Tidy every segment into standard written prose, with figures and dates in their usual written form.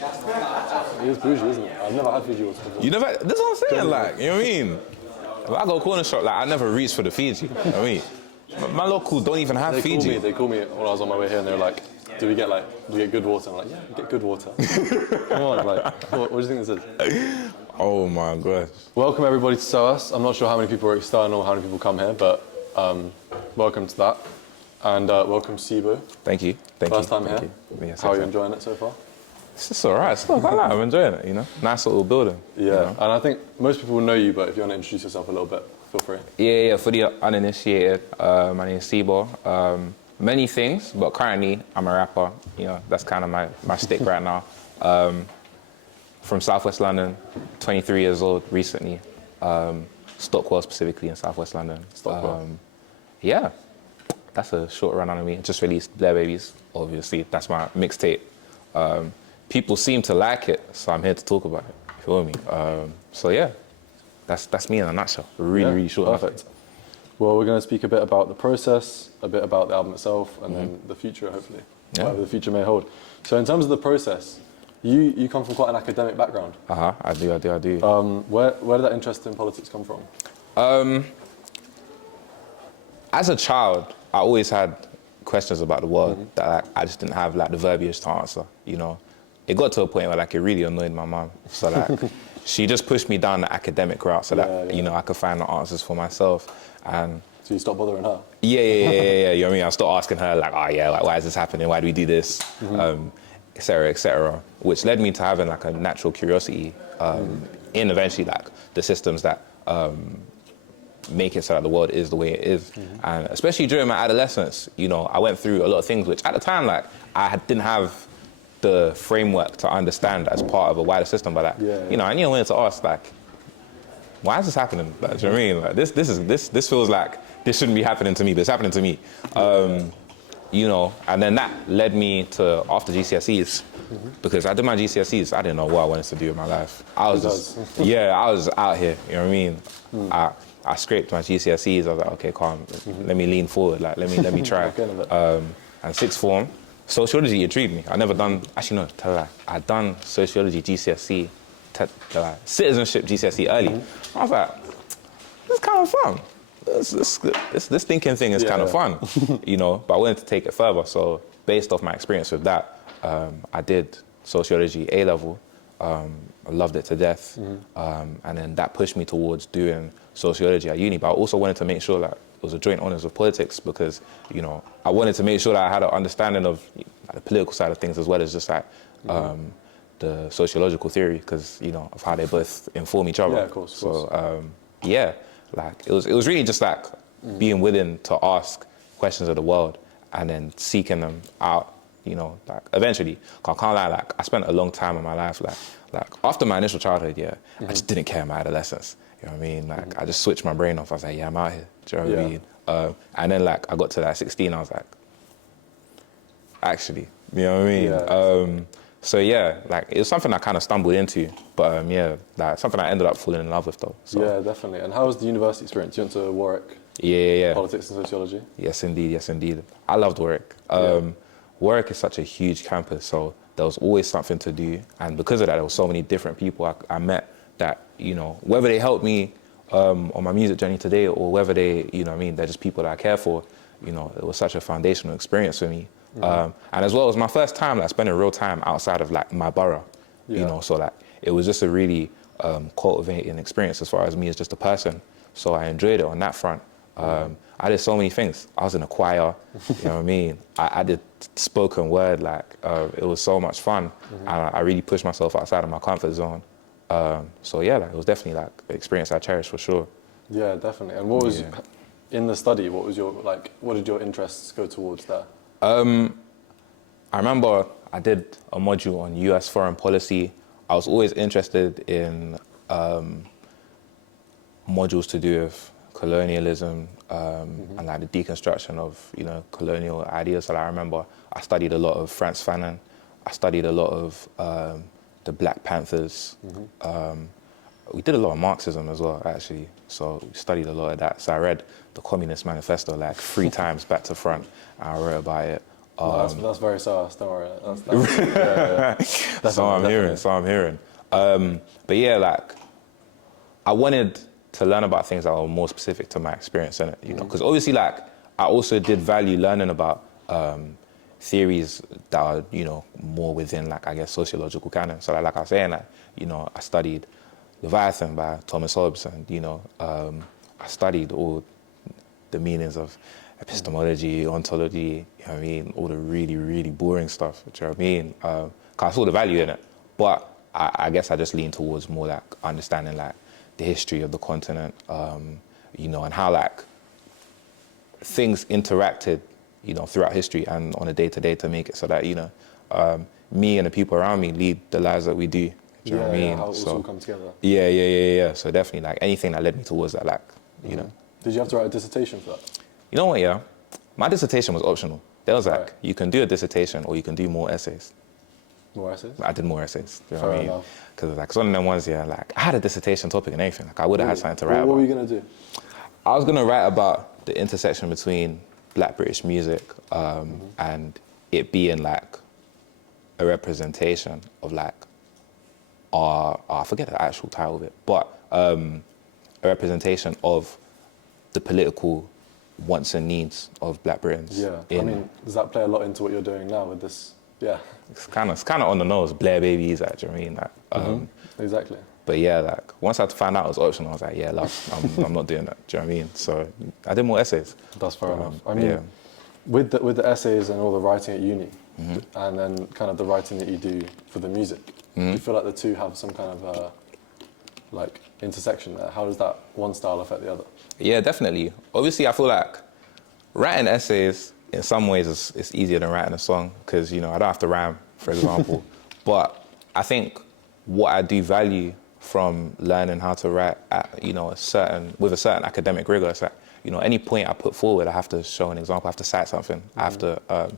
It is bougie, isn't it? I've never had Fiji water before. You never, that's what I'm saying, like, you know what I mean? If I go corner shop, like, I never reach for the Fiji, you know what I mean? My local don't even have Fiji. They called me when I was on my way here and they were like, do we get good water? And I'm like, yeah, we get good water. Come on, like, what do you think this is? Oh my gosh. Welcome everybody to SOAS. I'm not sure how many people are external, how many people come here, but welcome to that. And welcome Ceebo. Thank you. First time here. Yes, how are you enjoying it so far? It's just alright, it's quite like I'm enjoying it, you know? Nice little building. Yeah, you know? And I think most people will know you, but if you want to introduce yourself a little bit, feel free. Yeah, for the uninitiated, my name is Ceebo. Many things, but currently I'm a rapper. You know, that's kind of my stick right now. From Southwest London, 23 years old recently. Stockwell specifically in Southwest London. Stockwell. Yeah, that's a short run on me. Just released Blair Babies, obviously. That's my mixtape. People seem to like it, so I'm here to talk about it. You feel me? So yeah, that's me in a nutshell. Really short. Perfect. Well, we're going to speak a bit about the process, a bit about the album itself, and then the future, hopefully, whatever the future may hold. So in terms of the process, you come from quite an academic background. I do. Where did that interest in politics come from? As a child, I always had questions about the world that I just didn't have like the verbiage to answer, you know. It got to a point where like it really annoyed my mum. So like she just pushed me down the academic route so that you know I could find the answers for myself. And so you stopped bothering her? Yeah. You know what I mean? I started asking her like, like why is this happening? Why do we do this? Et cetera, which led me to having like a natural curiosity in eventually like the systems that make it so that the world is the way it is. And especially during my adolescence, you know, I went through a lot of things which at the time, like, didn't have the framework to understand as part of a wider system, but like, you know, I knew I wanted to ask, like, why is this happening? Like, do you know what I mean? Like, this feels like this shouldn't be happening to me, but it's happening to me. You know, and then that led me to after GCSEs, because I did my GCSEs, I didn't know what I wanted to do in my life. I was just, I was out here, you know what I mean? I scraped my GCSEs. I was like, okay, calm. Let me lean forward. Like, let me try. And sixth form, sociology intrigued me. I never done. Actually, no. Tell a lie. I'd done sociology GCSE, citizenship GCSE early. I was like, this is kind of fun. This thinking thing is kind of fun, you know. But I wanted to take it further. So based off my experience with that, I did sociology A level. I loved it to death, and then that pushed me towards doing sociology at uni. But I also wanted to make sure that it was a joint honours of politics, because, you know, I wanted to make sure that I had an understanding of the political side of things as well as just like the sociological theory, because, you know, of how they both inform each other. Yeah, of course. So like it was really just like being willing to ask questions of the world and then seeking them out. You know, like eventually, I can't lie, like I spent a long time in my life, like after my initial childhood, I just didn't care in my adolescence. You know what I mean? Like I just switched my brain off. I was like, I'm out here. Do you know what I mean? And then like I got to like 16, I was like, actually, you know what I mean? So like it was something I kind of stumbled into, but like something I ended up falling in love with though. So. Yeah, definitely. And how was the university experience? You went to Warwick? Yeah. Politics and sociology? Yes, indeed. I loved Warwick. Warwick is such a huge campus, so there was always something to do. And because of that, there were so many different people I met that, you know, whether they helped me on my music journey today or whether they, you know what I mean, they're just people that I care for, you know, it was such a foundational experience for me. And as well, it was my first time like spending real time outside of like my borough, you know, so like it was just a really cultivating experience as far as me as just a person. So I enjoyed it on that front. I did so many things. I was in a choir, you know what I mean? I did spoken word, like, it was so much fun. And I really pushed myself outside of my comfort zone. So yeah, like, it was definitely like an experience I cherish for sure. Yeah, definitely. And what was, in the study, what did your interests go towards there? I remember I did a module on US foreign policy. I was always interested in modules to do with colonialism and like the deconstruction of, you know, colonial ideas. So I remember I studied a lot of Frantz Fanon. I studied a lot of the Black Panthers. We did a lot of Marxism as well, actually. So we studied a lot of that. So I read the Communist Manifesto like 3 times back to front, and I wrote about it. No, that's very SOAS, don't worry. That's So I'm hearing. But yeah, like, I wanted to learn about things that were more specific to my experience in it, you know, because obviously, like, I also did value learning about theories that are, you know, more within, like, I guess, sociological canon. So, like I was saying, like, you know, I studied Leviathan by Thomas Hobbes, and, you know, I studied all the meanings of epistemology, ontology, you know what I mean, all the really, really boring stuff, do you know what I mean? 'Cause I saw the value in it, but I guess I just lean towards more like understanding like the history of the continent, you know, and how like things interacted, you know, throughout history and on a day-to-day to make it so that, you know, me and the people around me lead the lives that we do. Do you know what I mean? How it all comes together. Yeah. So definitely, like, anything that led me towards that, like, you know. Did you have to write a dissertation for that? You know what, yeah? My dissertation was optional. There was like, you can do a dissertation or you can do more essays. More essays? I did more essays. You know Fair what I mean? enough. Because like, it's one of them ones, yeah, like, I had a dissertation topic and everything. Like, I would have had something to write about. What were you going to do? I was going to write about the intersection between Black British music and it being like a representation of like I forget the actual title of it, but a representation of the political wants and needs of Black Britons. Yeah, I mean, does that play a lot into what you're doing now with this? Yeah. It's kind of on the nose, Blair babies, like, do you know what I mean? Like, Exactly. But yeah, like, once I found out it was optional, I was like, yeah, love, I'm not doing that, do you know what I mean? So I did more essays. That's fair enough. I mean, with the essays and all the writing at uni, and then kind of the writing that you do for the music, do you feel like the two have some kind of like intersection there? How does that one style affect the other? Yeah, definitely. Obviously, I feel like writing essays in some ways is easier than writing a song because, you know, I don't have to rhyme, for example. But I think what I do value from learning how to write at, you know, with a certain academic rigor, is that, you know, any point I put forward, I have to show an example, I have to cite something, I have to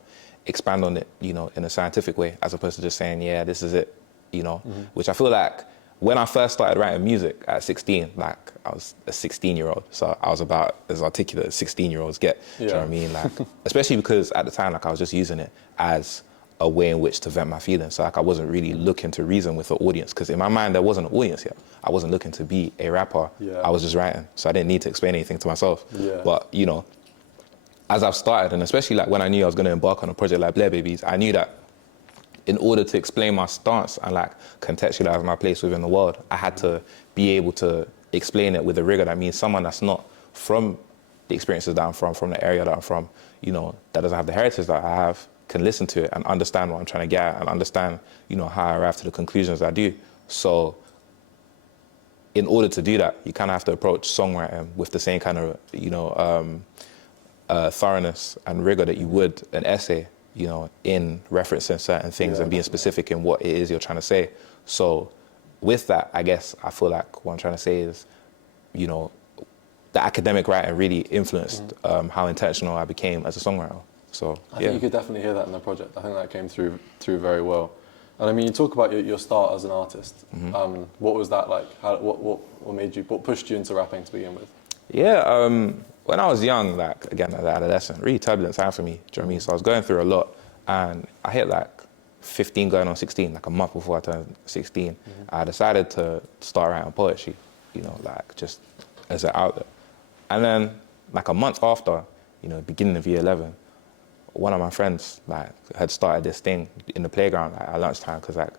expand on it, you know, in a scientific way, as opposed to just saying, yeah, this is it, you know, which I feel like when I first started writing music at 16, like, I was a 16-year-old, so I was about as articulate as 16-year-olds get, do you know what I mean? Like, especially because at the time, like, I was just using it as a way in which to vent my feelings. So, like, I wasn't really looking to reason with the audience, because in my mind, there wasn't an audience yet. I wasn't looking to be a rapper. I was just writing, so I didn't need to explain anything to myself. But, you know, as I've started, and especially, like, when I knew I was going to embark on a project like Blair Babies, I knew that in order to explain my stance and like contextualize my place within the world, I had to be able to explain it with a rigor that means someone that's not from the experiences that I'm from the area that I'm from, you know, that doesn't have the heritage that I have, can listen to it and understand what I'm trying to get at and understand, you know, how I arrive to the conclusions I do. So in order to do that, you kind of have to approach songwriting with the same kind of, you know, thoroughness and rigor that you would an essay, you know, in referencing certain things and being specific in what it is you're trying to say. So with that, I guess I feel like what I'm trying to say is, you know, the academic writing really influenced how intentional I became as a songwriter. So I think you could definitely hear that in the project. I think that came through very well. And I mean, you talk about your start as an artist. What was that like? What pushed you into rapping to begin with? Yeah, when I was young, like, again, as an adolescent, really turbulent time for me, do you know what I mean? So I was going through a lot, and I hit like 15 going on 16, like a month before I turned 16. I decided to start writing poetry, you know, like, just as an outlet. And then, like, a month after, you know, beginning of year 11, one of my friends, like, had started this thing in the playground, like, at lunchtime, because, like,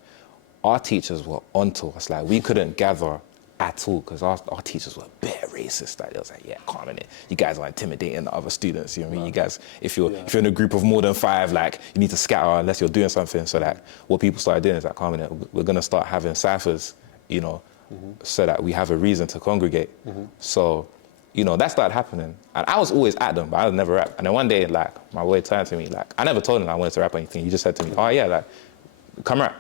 our teachers were onto us. Like, we couldn't gather at all, because our teachers were a bit racist. Like, they was like, yeah, calm in it. You guys are intimidating the other students. You know what I mean? You guys, if you're in a group of more than 5, like, you need to scatter unless you're doing something. So that what people started doing is like, calm in it. We're gonna start having ciphers, you know, so that we have a reason to congregate. So, you know, that started happening. And I was always at them, but I was never rap. And then one day, like, my boy turned to me, like, I never told him I wanted to rap or anything. He just said to me, oh yeah, like, come rap.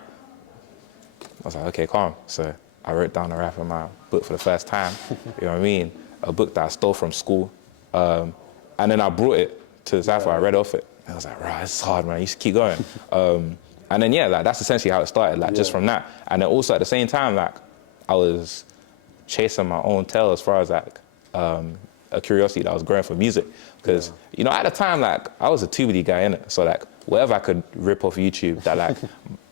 I was like, okay, calm. So I wrote down a rap in my book for the first time, you know what I mean? A book that I stole from school. And then I brought it to the cypher, I read off it. And I was like, right, this is hard, man, you should keep going. And then, yeah, like, that's essentially how it started, like, just from that. And then also at the same time, like, I was chasing my own tail as far as, like, a curiosity that was growing for music. Because, you know, at the time, like, I was a tubity guy, innit? So, like, whatever I could rip off YouTube that, like,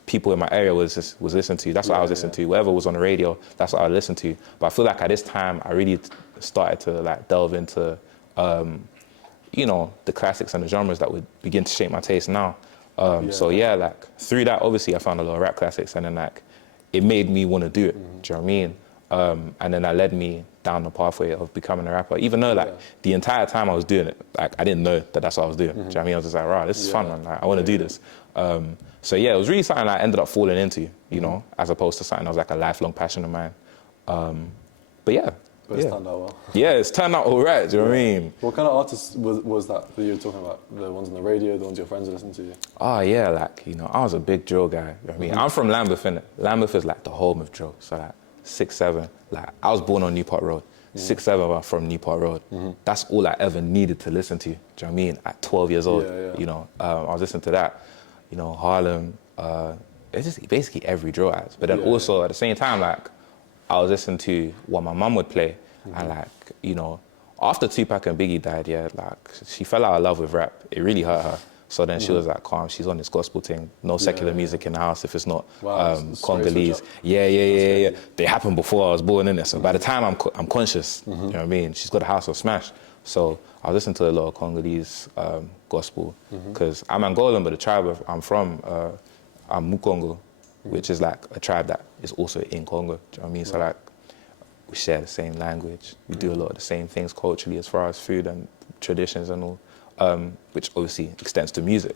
people in my area was listening to, that's what I was listening to. Whatever was on the radio, that's what I would listen to. But I feel like at this time, I really started to, like, delve into, you know, the classics and the genres that would begin to shape my taste now. So yeah, like through that, obviously I found a lot of rap classics, and then like it made me want to do it. Do you know what I mean? And then that led me down the pathway of becoming a rapper. Even though like the entire time I was doing it, like I didn't know that that's what I was doing. Do you know what I mean? I was just like, wow, this is fun, man. Like, I want to do this. So yeah, it was really something I ended up falling into, you know, as opposed to something that was like a lifelong passion of mine. But yeah. But it's turned out well. Yeah, it's turned out all right, do you know what I mean? What kind of artists was that you were talking about? The ones on the radio, the ones your friends listen to? Oh yeah, like, you know, I was a big drill guy, you know what I mean? I'm from Lambeth, innit? Lambeth is like the home of drill, so like 6'7", like I was born on Newport Road, 6'7" from Newport Road. That's all I ever needed to listen to, do you know what I mean? At 12 years old, you know, I was listening to that, you know, Harlem, it's just basically every drill act. But then also at the same time, like, I was listening to what my mum would play, and like, you know, after Tupac and Biggie died, like, she fell out of love with rap. It really hurt her. So then she was like, calm, she's on this gospel thing, no secular music in the house if it's not Congolese. Yeah. They happened before I was born, innit? So by the time I'm conscious, you know what I mean? She's got a house of smash. So I was listening to a lot of Congolese gospel, because I'm Angolan, but the tribe I'm from, I'm Mukongo, which is like a tribe that is also in Congo, do you know what I mean? So like, we share the same language, we do a lot of the same things culturally as far as food and traditions and all, which obviously extends to music.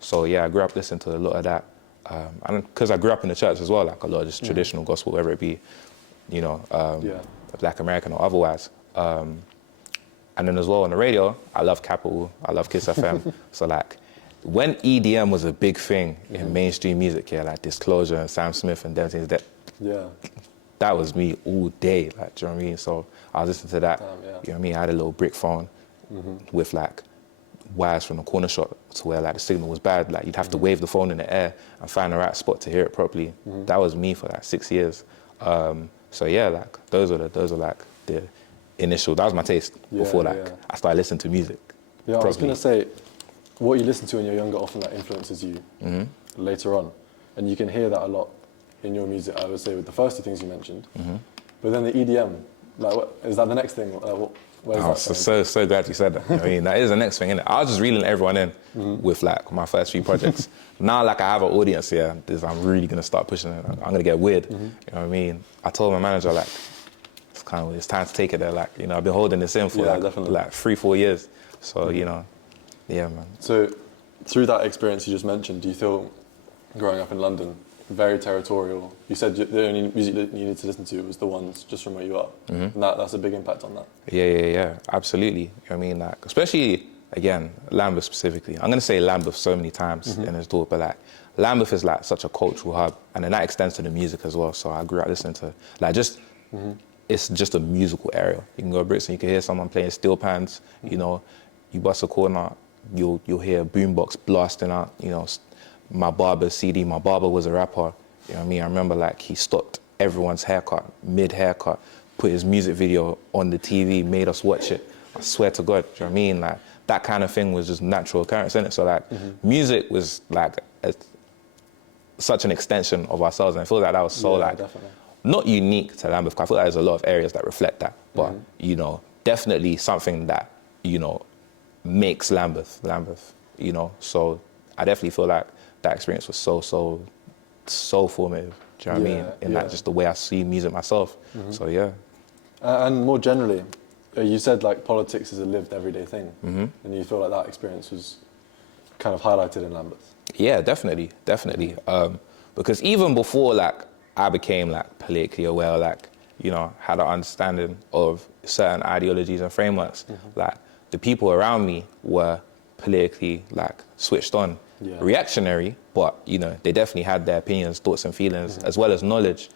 So yeah, I grew up listening to a lot of that. And because I grew up in the church as well, like a lot of just traditional gospel, whether it be, you know, Black American or otherwise. And then as well on the radio, I love Capital, I love Kiss FM. So like, when EDM was a big thing in mainstream music, like Disclosure and Sam Smith and Dempsey's, that was me all day, like, do you know what I mean? So I was listening to that, you know what I mean? I had a little brick phone with like wires from the corner shop to where like the signal was bad, like you'd have to wave the phone in the air and find the right spot to hear it properly. That was me for like 6 years. So yeah, like those are like the initial, that was my taste before like I started listening to music. Yeah, properly. I was gonna say, what you listen to when you're younger often like influences you later on, and you can hear that a lot in your music. I would say with the first two things you mentioned, but then the EDM, like, what is that the next thing? Where's that so glad you said that. I mean, that is the next thing, isn't it? I was just reeling everyone in with like my first few projects. Now, like, I have an audience here. I'm really gonna start pushing it. I'm gonna get weird. You know what I mean? I told my manager, like, it's time to take it there. Like, you know, I've been holding this in for like 3-4 years. So you know. Yeah, man. So, through that experience you just mentioned, do you feel, growing up in London, very territorial? You said the only music that you needed to listen to was the ones just from where you are, and that's a big impact on that. Yeah, absolutely. You know what I mean? Like, especially, again, Lambeth specifically. I'm going to say Lambeth so many times in this talk, but like, Lambeth is like such a cultural hub, and then that extends to the music as well. So I grew up listening to, like, just, it's just a musical area. You can go to Brixton, you can hear someone playing steel pans, you know, you bust a corner, you'll hear a boombox blasting out, you know, my barber's CD. My barber was a rapper, you know what I mean? I remember like he stopped everyone's haircut, mid-haircut, put his music video on the TV, made us watch it. I swear to God, you know what I mean? Like, that kind of thing was just natural occurrence, innit? So like, music was like such an extension of ourselves, and I feel like that was so not unique to Lambeth. I feel like there's a lot of areas that reflect that, but you know, definitely something that, you know, makes Lambeth, you know. So I definitely feel like that experience was so formative. Do you know what I mean? In that, just the way I see music myself. So yeah. And more generally, you said like politics is a lived everyday thing, and you feel like that experience was kind of highlighted in Lambeth. Yeah, definitely. Because even before like I became like politically aware, like, you know, had an understanding of certain ideologies and frameworks, like, the people around me were politically like switched on, reactionary, but you know, they definitely had their opinions, thoughts and feelings, as well as knowledge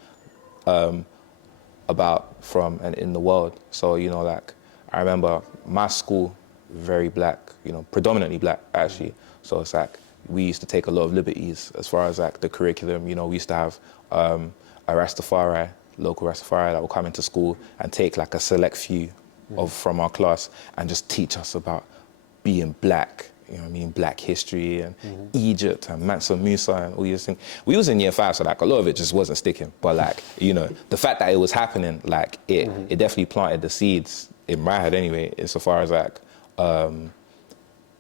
about, from and in the world. So, you know, like, I remember my school, very black, you know, predominantly black actually. So it's like, we used to take a lot of liberties as far as like the curriculum. You know, we used to have a Rastafari, local Rastafari that would come into school and take like a select few from our class and just teach us about being black, you know what I mean, black history and Egypt and Mansa Musa and all these things. We was in year 5, so like a lot of it just wasn't sticking. But like, you know, the fact that it was happening, like it definitely planted the seeds in my head anyway, insofar as like,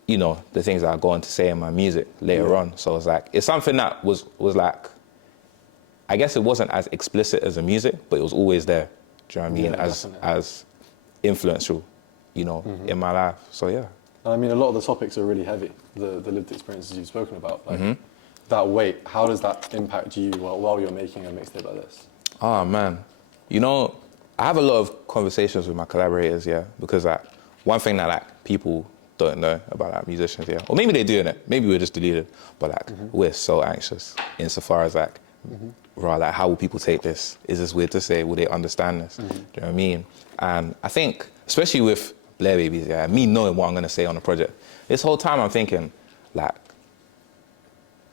you know, the things that I go on to say in my music later on. So it's like, it's something that was like, I guess it wasn't as explicit as the music, but it was always there. Do you know what I mean? As influential, you know, in my life. So yeah. And I mean, a lot of the topics are really heavy, the lived experiences you've spoken about. Like that weight, how does that impact you while you're making a mixtape like this? Oh man, you know, I have a lot of conversations with my collaborators, yeah, because like, one thing that like people don't know about like musicians, yeah, or maybe they do, innit? Maybe we're just deluded, but like we're so anxious insofar as like, right, like how will people take this? Is this weird to say? Will they understand this? Do you know what I mean? And I think, especially with Blair Babies, yeah, me knowing what I'm gonna say on the project, this whole time I'm thinking, like,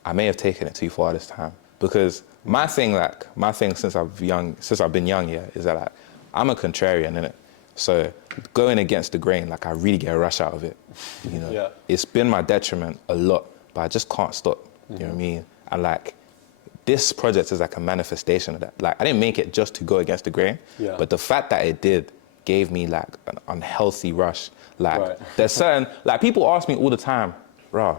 I may have taken it too far this time, because my thing since I've been young, yeah, is that like, I'm a contrarian, innit? So going against the grain, like I really get a rush out of it, you know? It's been my detriment a lot, but I just can't stop, you know what I mean? And like, this project is like a manifestation of that. Like, I didn't make it just to go against the grain, but the fact that it did gave me like an unhealthy rush. Like, there's certain, like people ask me all the time, Ra,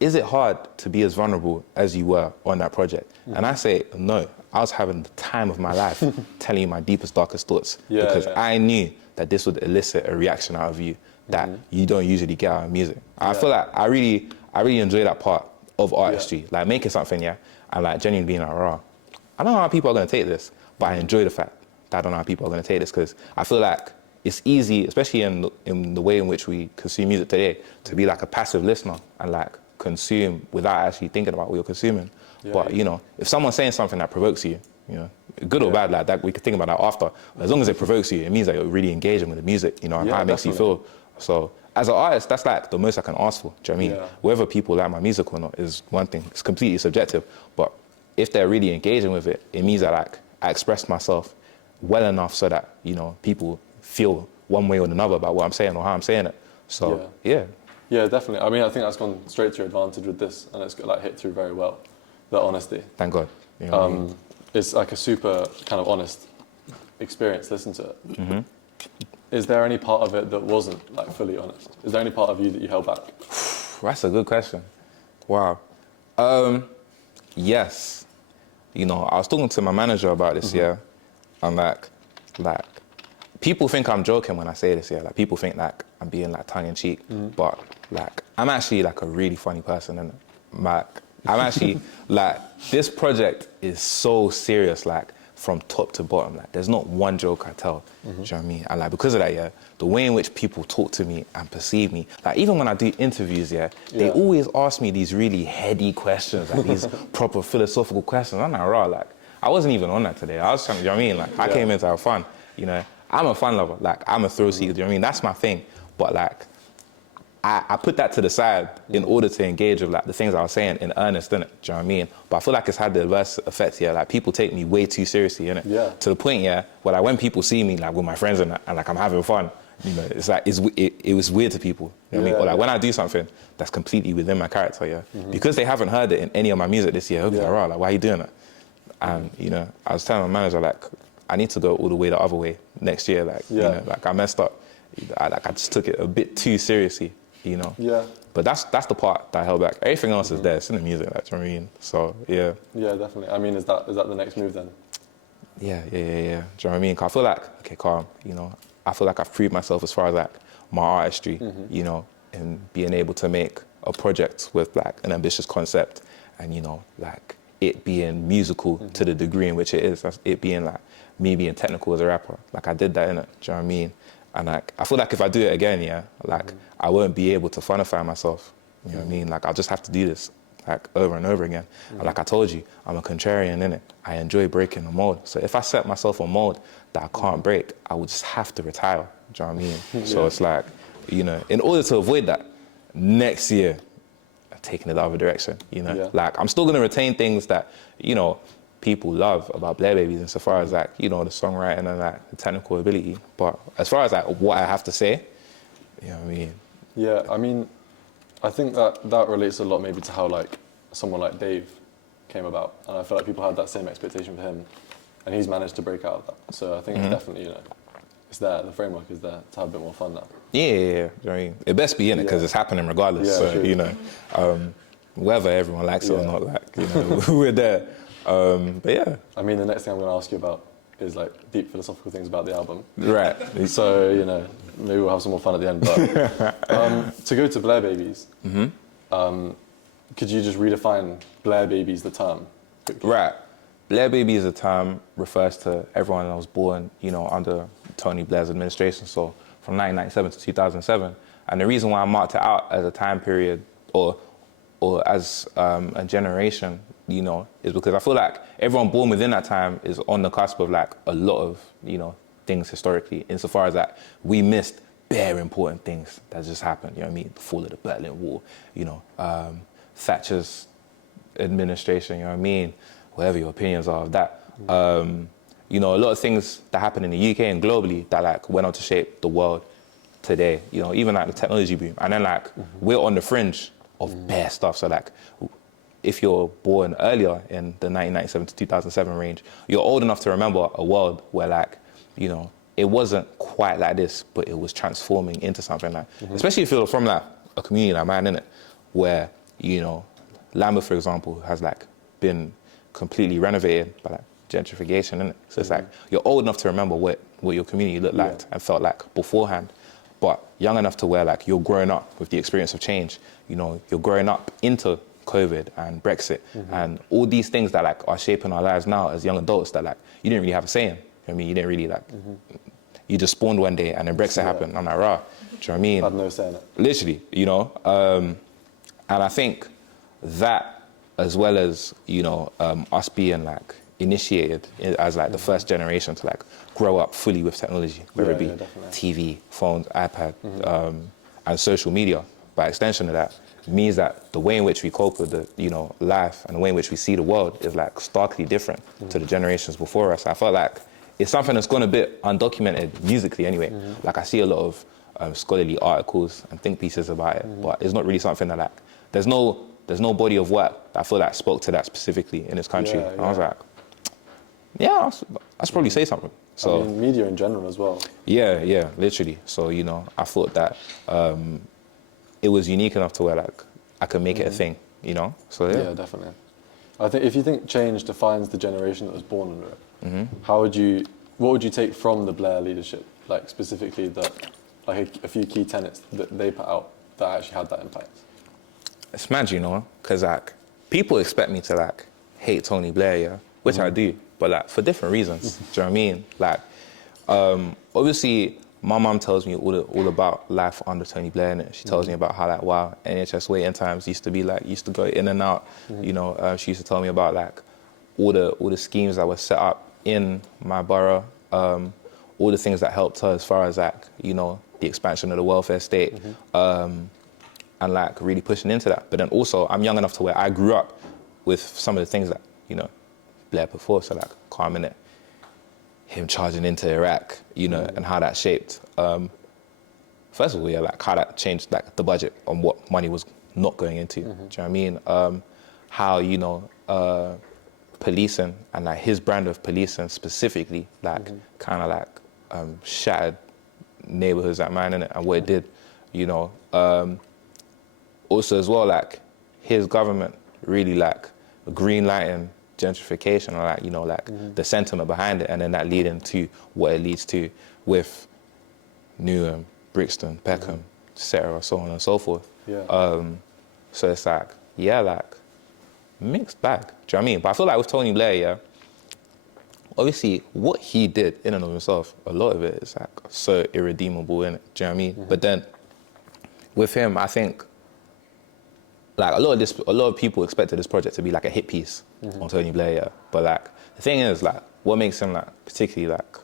is it hard to be as vulnerable as you were on that project? And I say, no, I was having the time of my life telling you my deepest, darkest thoughts because I knew that this would elicit a reaction out of you that you don't usually get out of music. I feel like I really enjoy that part of artistry, like making something, and like genuinely being like, Raw, I don't know how people are gonna take this, but I enjoy the fact that I don't know how people are gonna take this, because I feel like it's easy, especially in the way in which we consume music today, to be like a passive listener and like consume without actually thinking about what you're consuming. But you know, if someone's saying something that provokes you, you know, good or bad, like that, we could think about that after. As long as it provokes you, it means that you're really engaging with the music, you know, and how it makes you feel. So as an artist, that's like the most I can ask for. Do you know what I mean? Whether people like my music or not is one thing. It's completely subjective. But if they're really engaging with it, it means that like I expressed myself well enough so that, you know, people feel one way or another about what I'm saying or how I'm saying it. So yeah, definitely. I mean, I think that's gone straight to your advantage with this, and it's like hit through very well. The honesty. Thank God. You know what I mean? It's like a super kind of honest experience. Listen to it. Is there any part of it that wasn't like fully honest? Is there any part of you that you held back? That's a good question. Wow. Yes. You know, I was talking to my manager about this, and like, people think I'm joking when I say this, like people think like I'm being like tongue in cheek, but like I'm actually like a really funny person, and like I'm actually like, this project is so serious, like from top to bottom. Like there's not one joke I tell. Do you know what I mean? And like because of that, the way in which people talk to me and perceive me, like even when I do interviews, they always ask me these really heady questions, like these proper philosophical questions. I'm like, raw, like I wasn't even on that today. I was trying to, you know what I mean? Like I came in to have fun, you know. I'm a fun lover, like I'm a thrill seeker, do you know what I mean? That's my thing. But like, I put that to the side in order to engage with like the things I was saying in earnest, innit? Do you know what I mean? But I feel like it's had the adverse effect here. Like people take me way too seriously, innit? To the point, where like when people see me like with my friends and like I'm having fun, you know, it's like it was weird to people. You know what I mean? Or like when I do something that's completely within my character, because they haven't heard it in any of my music this year, they'll be like, right, like why are you doing it? And you know, I was telling my manager like, I need to go all the way the other way next year. Like, you know, like I messed up. I just took it a bit too seriously, you know. But that's the part that I held back. Everything else is there. It's in the music. Like, do you know what I mean? So yeah. Yeah, definitely. I mean, is that the next move then? Yeah. Do you know what I mean? 'Cause I feel like, okay, calm. You know, I feel like I've proved myself as far as like my artistry. You know, and being able to make a project with like an ambitious concept, and you know, like it being musical to the degree in which it is. It being like me being technical as a rapper. Like I did that, innit? Do you know what I mean? And like, I feel like if I do it again, like I won't be able to funify myself. You know what I mean? Like I'll just have to do this like over and over again. And like I told you, I'm a contrarian, innit? I enjoy breaking the mold. So if I set myself a mold that I can't break, I would just have to retire. Do you know what I mean? So it's like, you know, in order to avoid that, next year, I'm taking it the other direction, you know? Like I'm still gonna retain things that, you know, people love about Blair Babies insofar as like, you know, the songwriting and like the technical ability. But as far as like what I have to say, you know what I mean? Yeah, I mean, I think that relates a lot maybe to how like someone like Dave came about. And I feel like people had that same expectation for him and he's managed to break out of that. So I think it's definitely, you know, it's there, the framework is there to have a bit more fun now. Yeah. You know what I mean? It best be in it because it's happening regardless. Yeah, so, true. you know, whether everyone likes it or not, like, you know, we're there. But yeah. I mean, the next thing I'm going to ask you about is like deep philosophical things about the album. Right. So, you know, maybe we'll have some more fun at the end. But to go to Blair Babies, could you just redefine Blair Babies, the term? Quickly? Right. Blair Baby as a term refers to everyone that was born, you know, under Tony Blair's administration, so from 1997 to 2007. And the reason why I marked it out as a time period or as a generation, you know, is because I feel like everyone born within that time is on the cusp of like a lot of, you know, things historically, insofar as that we missed bare important things that just happened, you know what I mean? The fall of the Berlin Wall, you know, Thatcher's administration, you know what I mean? Whatever your opinions are of that. You know, a lot of things that happened in the UK and globally that like went on to shape the world today, you know, even like the technology boom. And then like we're on the fringe of bare stuff. So like if you're born earlier in the 1997 to 2007 range, you're old enough to remember a world where like, you know, it wasn't quite like this, but it was transforming into something like, especially if you're from like a community like mine, innit, where, you know, Lambeth, for example, has like been completely renovated by like gentrification, innit? So it's like you're old enough to remember what your community looked like and felt like beforehand, but young enough to where like you're growing up with the experience of change. You know, you're growing up into COVID and Brexit and all these things that like are shaping our lives now as young adults that like you didn't really have a say in. You know what I mean? You didn't really like, you just spawned one day and then Brexit happened. I'm like, rah, do you know what I mean? I had no say in it. Literally, you know? And I think that, as well as, you know, us being like initiated as like the first generation to like grow up fully with technology, whether it be TV, phones, iPad, and social media, by extension of that, means that the way in which we cope with the, you know, life and the way in which we see the world is like starkly different to the generations before us. I felt like it's something that's gone a bit undocumented musically anyway. Like I see a lot of scholarly articles and think pieces about it, but it's not really something that like, there's no body of work that I feel like spoke to that specifically in this country. And I was like, yeah, I should probably say something. So I mean, media in general as well. Yeah, literally. So, you know, I thought that it was unique enough to where like I could make it a thing, you know? So Yeah, definitely. I think if you think change defines the generation that was born under it, what would you take from the Blair leadership, like specifically like a few key tenets that they put out that actually had that impact? It's mad, you know, because like people expect me to like hate Tony Blair, yeah, which I do, but like for different reasons. Do you know what I mean? Like, obviously, my mum tells me all about life under Tony Blair, and she tells me about how like wow, NHS waiting times used to go in and out. You know, she used to tell me about like all the schemes that were set up in my borough, all the things that helped her as far as like, you know, the expansion of the welfare state. And like really pushing into that. But then also I'm young enough to where I grew up with some of the things that, you know, Blair put forth. So like Calm in it, him charging into Iraq, you know, and how that shaped. First of all, yeah, like how that changed like the budget on what money was not going into. Do you know what I mean? How, you know, policing and like his brand of policing specifically, like kind of like shattered neighborhoods like mine, innit? And what it did, you know. Also as well, like his government really like green lighting gentrification and like, you know, like the sentiment behind it, and then that leading to what it leads to with Newham, Brixton, Peckham, etc., so on and so forth. So it's like, yeah, like mixed bag. Do you know what I mean? But I feel like with Tony Blair, yeah, obviously what he did in and of himself, a lot of it is like so irredeemable, innit? Do you know what I mean? But then with him, I think like a lot of people expected this project to be like a hit piece on Tony Blair, yeah. But like the thing is, like what makes him like particularly like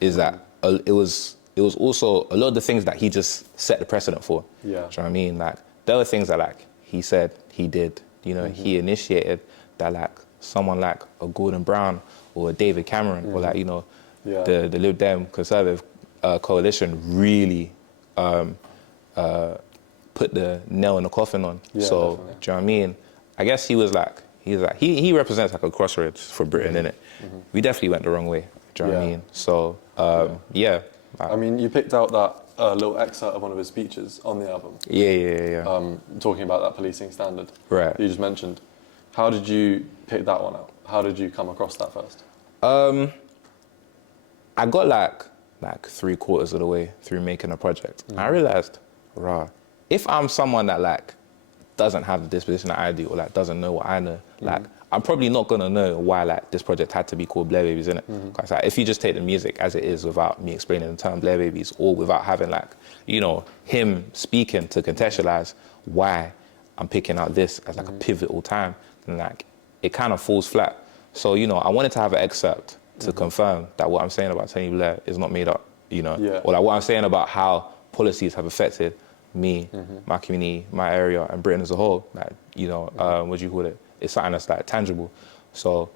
is that it was also a lot of the things that he just set the precedent for. Do you know what I mean? Like there were things that like he said he did, you know, he initiated that like someone like a Gordon Brown or a David Cameron or like, you know, Yeah. the Lib Dem Conservative coalition really put the nail in the coffin on. Yeah, So, definitely. do you know what I mean? I guess he represents like a crossroads for Britain, innit? We definitely went the wrong way. Do you know what I mean? So, yeah. I mean, you picked out that little excerpt of one of his speeches on the album. Yeah. Talking about that policing standard. Right. You just mentioned. How did you pick that one out? How did you come across that first? I got like 3/4 of the way through making a project. I realized, if I'm someone that like doesn't have the disposition that I do or like doesn't know what I know, like I'm probably not gonna know why like this project had to be called Blair Babies, innit? Because like, if you just take the music as it is without me explaining the term Blair Babies or without having like, you know, him speaking to contextualize why I'm picking out this as like a pivotal time, then like it kind of falls flat. So, you know, I wanted to have an excerpt to confirm that what I'm saying about Tony Blair is not made up, you know? Yeah. Or like what I'm saying about how policies have affected me, my community, my area, and Britain as a whole. Like, you know, what do you call it? It's something that's like tangible. So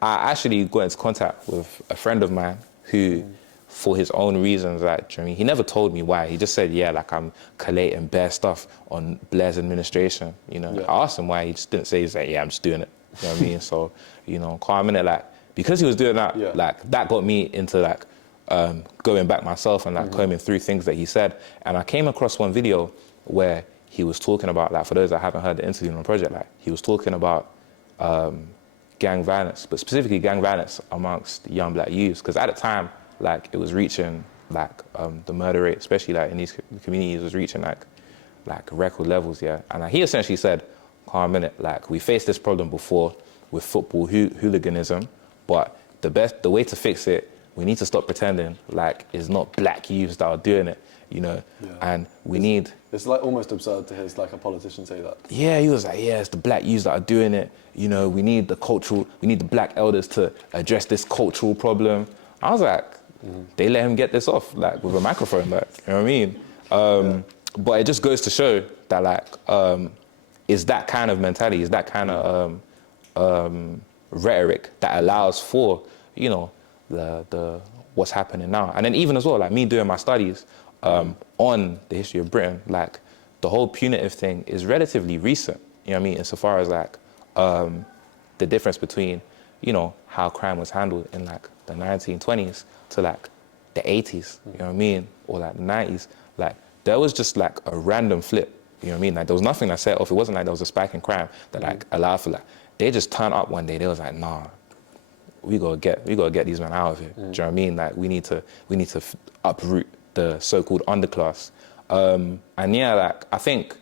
I actually got into contact with a friend of mine who, for his own reasons, like, do you know what I mean? He never told me why. He just said, yeah, like I'm collating bare stuff on Blair's administration, you know? Yeah. I asked him why, he just didn't say, he's like, yeah, I'm just doing it. You know what I mean? So, you know, calm in it, like, because he was doing that, like, that got me into, like, going back myself and, like, combing through things that he said. And I came across one video where he was talking about, like, for those that haven't heard the interview on the project, like, he was talking about gang violence, but specifically gang violence amongst young black youths. Because at the time, like, it was reaching, like, the murder rate, especially, like, in these communities, was reaching, like record levels, yeah. And he essentially said, calm minute, like, we faced this problem before with football hooliganism, but the way to fix it, we need to stop pretending like it's not black youths that are doing it, you know? Yeah. And we need... It's like almost absurd to hear like a politician say that. Yeah, he was like, yeah, it's the black youths that are doing it. You know, we need the black elders to address this cultural problem. I was like, they let him get this off, like, with a microphone, like, you know what I mean? But it just goes to show that, like, it's that kind of mentality, it's that kind of rhetoric that allows for, you know, the what's happening now. And then even as well, like me doing my studies on the history of Britain, like the whole punitive thing is relatively recent, you know what I mean? Insofar as like the difference between, you know, how crime was handled in like the 1920s to like the 80s, you know what I mean? Or like the 90s, like there was just like a random flip, you know what I mean? Like there was nothing that set off. It wasn't like there was a spike in crime that like allowed for like, they just turned up one day, they was like, nah, we gotta get these men out of here. Do you know what I mean? Like we need to uproot the so-called underclass. And yeah, like I think,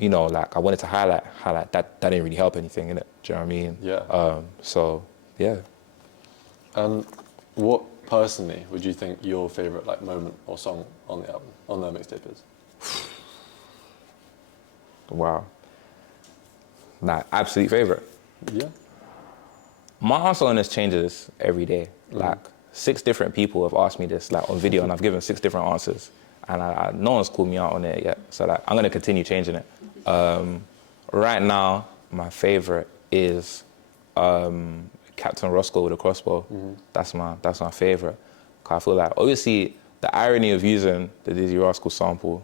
you know, like I wanted to highlight that didn't really help anything, innit? Do you know what I mean? Yeah. So yeah. And what personally would you think your favorite like moment or song on the album, on the mixtape is? Wow. Like absolute favorite. Yeah. My answer on this changes every day. Like 6 different people have asked me this like on video and I've given 6 different answers. And no one's called me out on it yet. So like, I'm gonna continue changing it. Right now, my favorite is Captain Roscoe with a crossbow. That's my favorite. 'Cause I feel like, obviously, the irony of using the Dizzy Rascal sample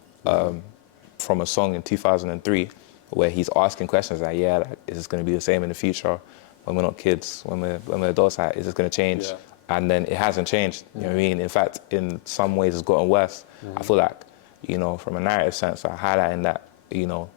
from a song in 2003, where he's asking questions like, yeah, like, is this gonna be the same in the future? When we're not kids, when we're adults, like, is this gonna change? Yeah. And then it hasn't changed, you know what I mean? In fact, in some ways it's gotten worse. I feel like, you know, from a narrative sense, like, highlighting that, you know,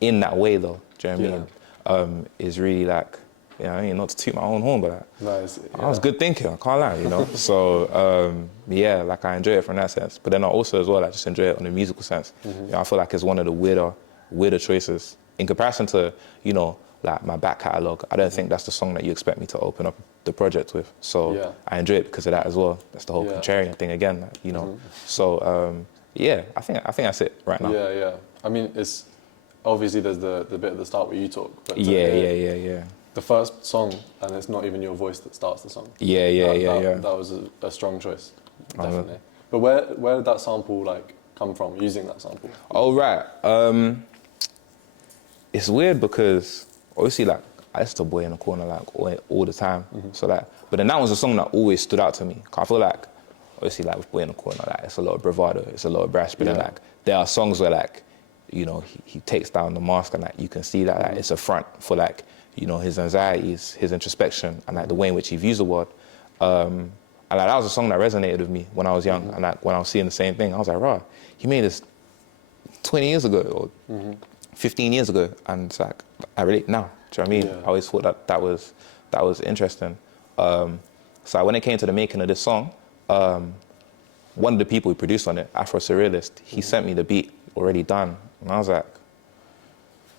in that way though, do you know what I mean? Is really like, you know what I mean? Not to toot my own horn, but Nice. I was good thinking, I can't lie, you know? So, yeah, like I enjoy it from that sense. But then I also as well, I just enjoy it on the musical sense. You know, I feel like it's one of the weirder choices. In comparison to, you know, like my back catalogue, I don't think that's the song that you expect me to open up the project with. So I enjoy it because of that as well. That's the whole contrarian thing again, like, you know? So, yeah, I think that's it right now. Yeah. I mean, it's obviously there's the bit at the start where you talk. But Yeah. The first song, and it's not even your voice that starts the song. Yeah. That was a strong choice, definitely. But where did that sample like come from? Using that sample? Oh right. It's weird because obviously like I listen to Boy in the Corner like all the time. So like, but then that was a song that always stood out to me. 'Cause I feel like, obviously like with Boy in the Corner, like it's a lot of bravado, it's a lot of brash, but then like there are songs where like, you know, he takes down the mask and like you can see that like it's a front for like, you know, his anxieties, his introspection, and like the way in which he views the world. And like that was a song that resonated with me when I was young, and like when I was seeing the same thing, I was like, rah, he made this 20 years ago or 15 years ago, and it's like I relate now. Do you know what I mean? I always thought that was interesting. So when it came to the making of this song, one of the people who produced on it, Afro Surrealist, he sent me the beat already done, and I was like,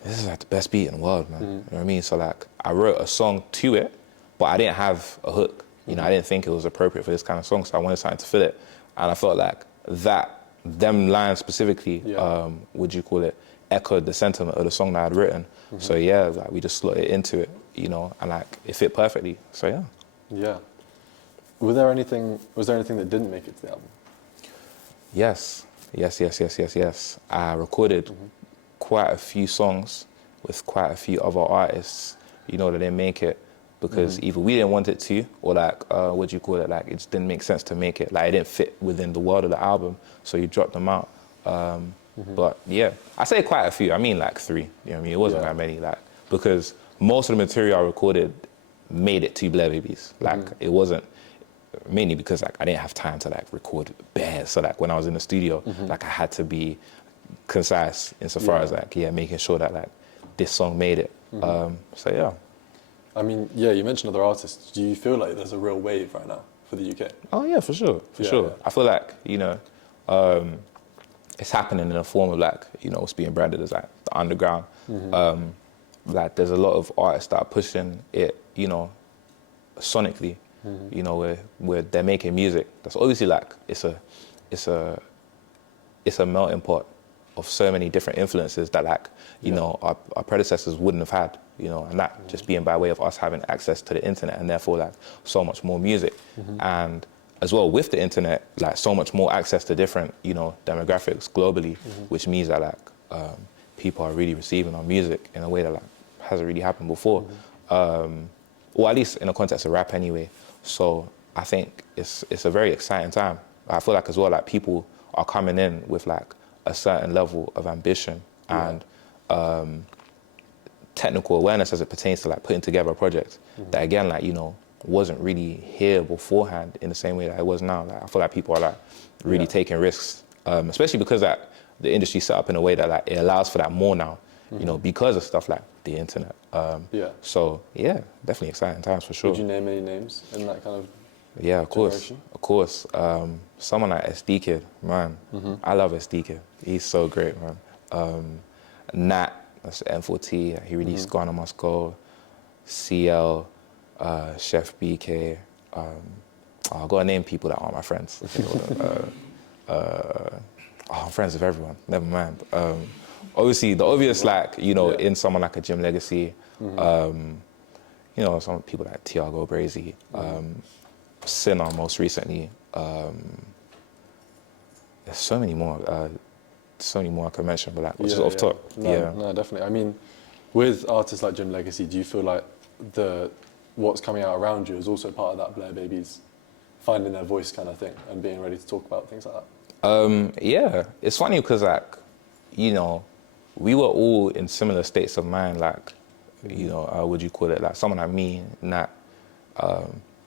this is like the best beat in the world, man. You know what I mean? So like I wrote a song to it, but I didn't have a hook. You know, I didn't think it was appropriate for this kind of song, so I wanted something to fit it. And I felt like them lines specifically, would you call it, echoed the sentiment of the song that I'd written. So yeah, like we just slotted into it, you know, and like it fit perfectly. So yeah. Yeah. Was there anything that didn't make it to the album? Yes. I recorded quite a few songs with quite a few other artists, you know, that didn't make it because either we didn't want it to, or like, what do you call it? Like, it just didn't make sense to make it. Like, it didn't fit within the world of the album, so you dropped them out. But yeah, I say quite a few. I mean, like 3. You know what I mean? It wasn't that many, like, because most of the material I recorded made it to Blair Babies. Like, it wasn't, mainly because like I didn't have time to like record bare. So like when I was in the studio, like I had to be concise insofar as like, making sure that like this song made it. So yeah. I mean, yeah, you mentioned other artists. Do you feel like there's a real wave right now for the UK? Oh yeah, for sure. Yeah. I feel like, you know, it's happening in a form of like, you know, what's being branded as like the underground. Like there's a lot of artists that are pushing it, you know, sonically, you know, where they're making music that's obviously like it's a melting pot of so many different influences that like, you know, our predecessors wouldn't have had, you know, and that just being by way of us having access to the internet and therefore like so much more music. And as well with the internet, like so much more access to different, you know, demographics globally, which means that like people are really receiving our music in a way that like hasn't really happened before. Or at least in the context of rap anyway. So I think it's a very exciting time. I feel like as well, like people are coming in with like a certain level of ambition and technical awareness as it pertains to like putting together a project that again, like, you know, wasn't really here beforehand in the same way that it was now. Like I feel like people are like really taking risks, especially because like the industry's set up in a way that like it allows for that more now, you know, because of stuff like the internet. So yeah, definitely exciting times for sure. Could you name any names in that kind of generation? Of course. Someone like SD Kid, man. I love SD Kid. He's so great, man. Nat, that's M4T. He released Ghana Must Go. CL, Chef BK. I've got to name people that aren't my friends. I'm friends with everyone. Never mind. Obviously, the obvious, like, you know, in someone like a Jim Legacy, you know, some people like Tiago Brazy, Sinner most recently. There's so many more I can mention, but like, just off top. No, definitely. I mean, with artists like Jim Legacy, do you feel like what's coming out around you is also part of that Blair Babies finding their voice kind of thing and being ready to talk about things like that? Yeah, it's funny because like, you know, we were all in similar states of mind, like, you know, would you call it, like someone like me, Nat,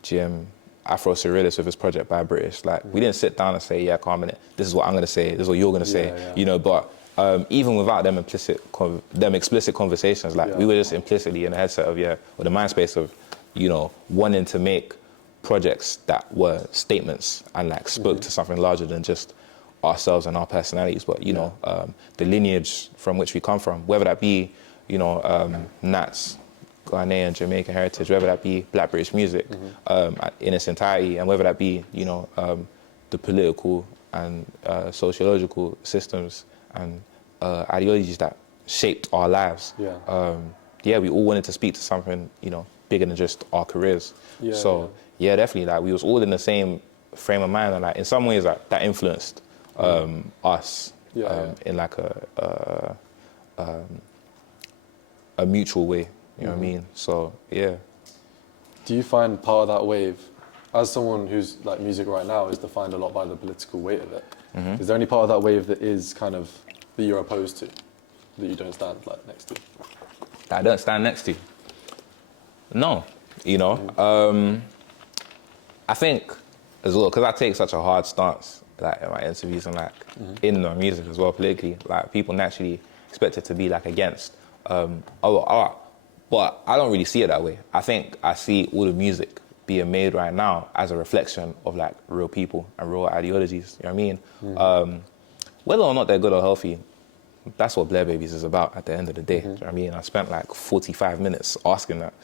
Jim, Afro Surrealist with his project by British, like we didn't sit down and say, yeah, calm minute, this is what I'm gonna say, this is what you're gonna say, you know, but even without them explicit conversations, like we were just implicitly in the headset of, or the mind space of, you know, wanting to make projects that were statements and like spoke to something larger than just ourselves and our personalities, but you know, the lineage from which we come from, whether that be, you know, Nat's Ghanaian, Jamaican heritage, whether that be Black British music in its entirety, and whether that be, you know, the political and sociological systems and ideologies that shaped our lives. We all wanted to speak to something, you know, bigger than just our careers. Definitely, like we was all in the same frame of mind, and like in some ways, like that influenced us in like a mutual way, You know what I mean? So, yeah. Do you find part of that wave, as someone who's like music right now is defined a lot by the political weight of it, is there any part of that wave that is kind of, that you're opposed to, that you don't stand like next to? That I don't stand next to? No, you know. I think as well, because I take such a hard stance like in my interviews and like in my music as well politically, like people naturally expect it to be like against other art. But I don't really see it that way. I think I see all the music being made right now as a reflection of like real people and real ideologies, you know what I mean? Whether or not they're good or healthy, that's what Blair Babies is about at the end of the day. Do you know what I mean? I spent like 45 minutes asking that.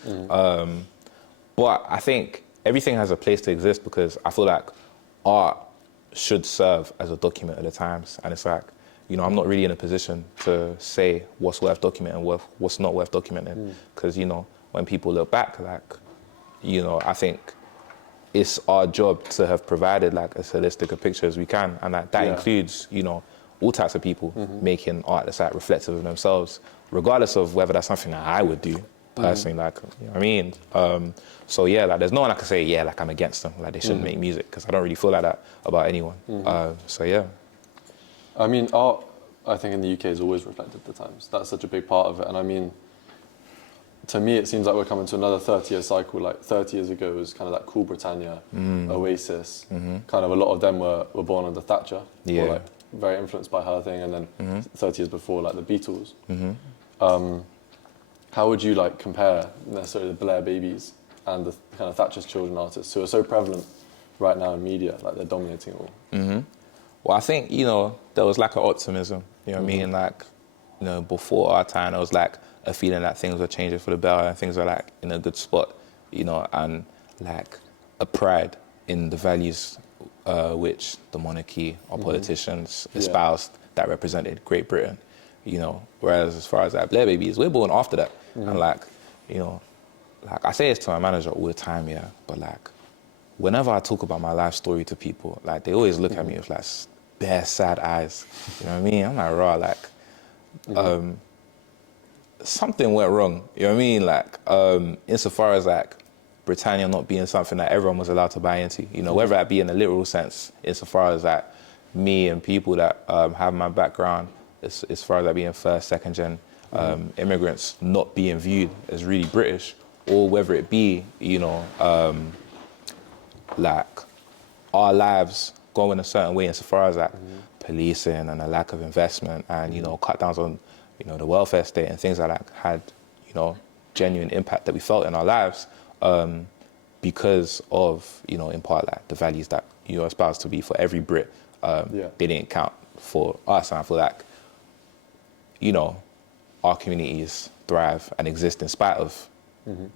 But I think everything has a place to exist because I feel like art should serve as a document of the times. And it's like, you know, I'm not really in a position to say what's worth documenting, what's not worth documenting. Because, you know, when people look back, like, you know, I think it's our job to have provided like as holistic a picture as we can. And that includes, you know, all types of people making art that's like reflective of themselves, regardless of whether that's something that I would do personally, like, you know what I mean? So yeah, like there's no one I can say, yeah, like I'm against them, like they shouldn't make music, because I don't really feel like that about anyone. So yeah. I mean, art, I think in the UK has always reflected the times. That's such a big part of it. And I mean, to me, it seems like we're coming to another 30-year cycle. Like 30 years ago was kind of that Cool Britannia, Oasis. Kind of a lot of them were born under Thatcher. Yeah. Or like very influenced by her thing. And then 30 years before, like the Beatles. How would you like compare necessarily the Blair Babies and the kind of Thatcher's children artists who are so prevalent right now in media, like they're dominating it all? Well, I think, you know, there was like an optimism, you know what I mean? Like, you know, before our time, there was like a feeling that things were changing for the better and things were like in a good spot, you know, and like a pride in the values which the monarchy or politicians espoused that represented Great Britain, you know. Whereas as far as like Blair Babies, we're born after that. And like, you know, like I say this to my manager all the time, yeah, but like, whenever I talk about my life story to people, like they always look at me with like bare sad eyes. You know what I mean? I'm like, raw, like, something went wrong. You know what I mean? Like, insofar as like Britannia not being something that everyone was allowed to buy into, you know, whether that be in a literal sense, insofar as like me and people that have my background, as far as like being first, second gen immigrants not being viewed as really British, or whether it be, you know, like our lives go in a certain way insofar as like policing and a lack of investment and, you know, cut downs on, you know, the welfare state and things like that had, you know, genuine impact that we felt in our lives because of, you know, in part like the values that you espouse to be for every Brit. They didn't count for us, and I feel like, you know, our communities thrive and exist in spite of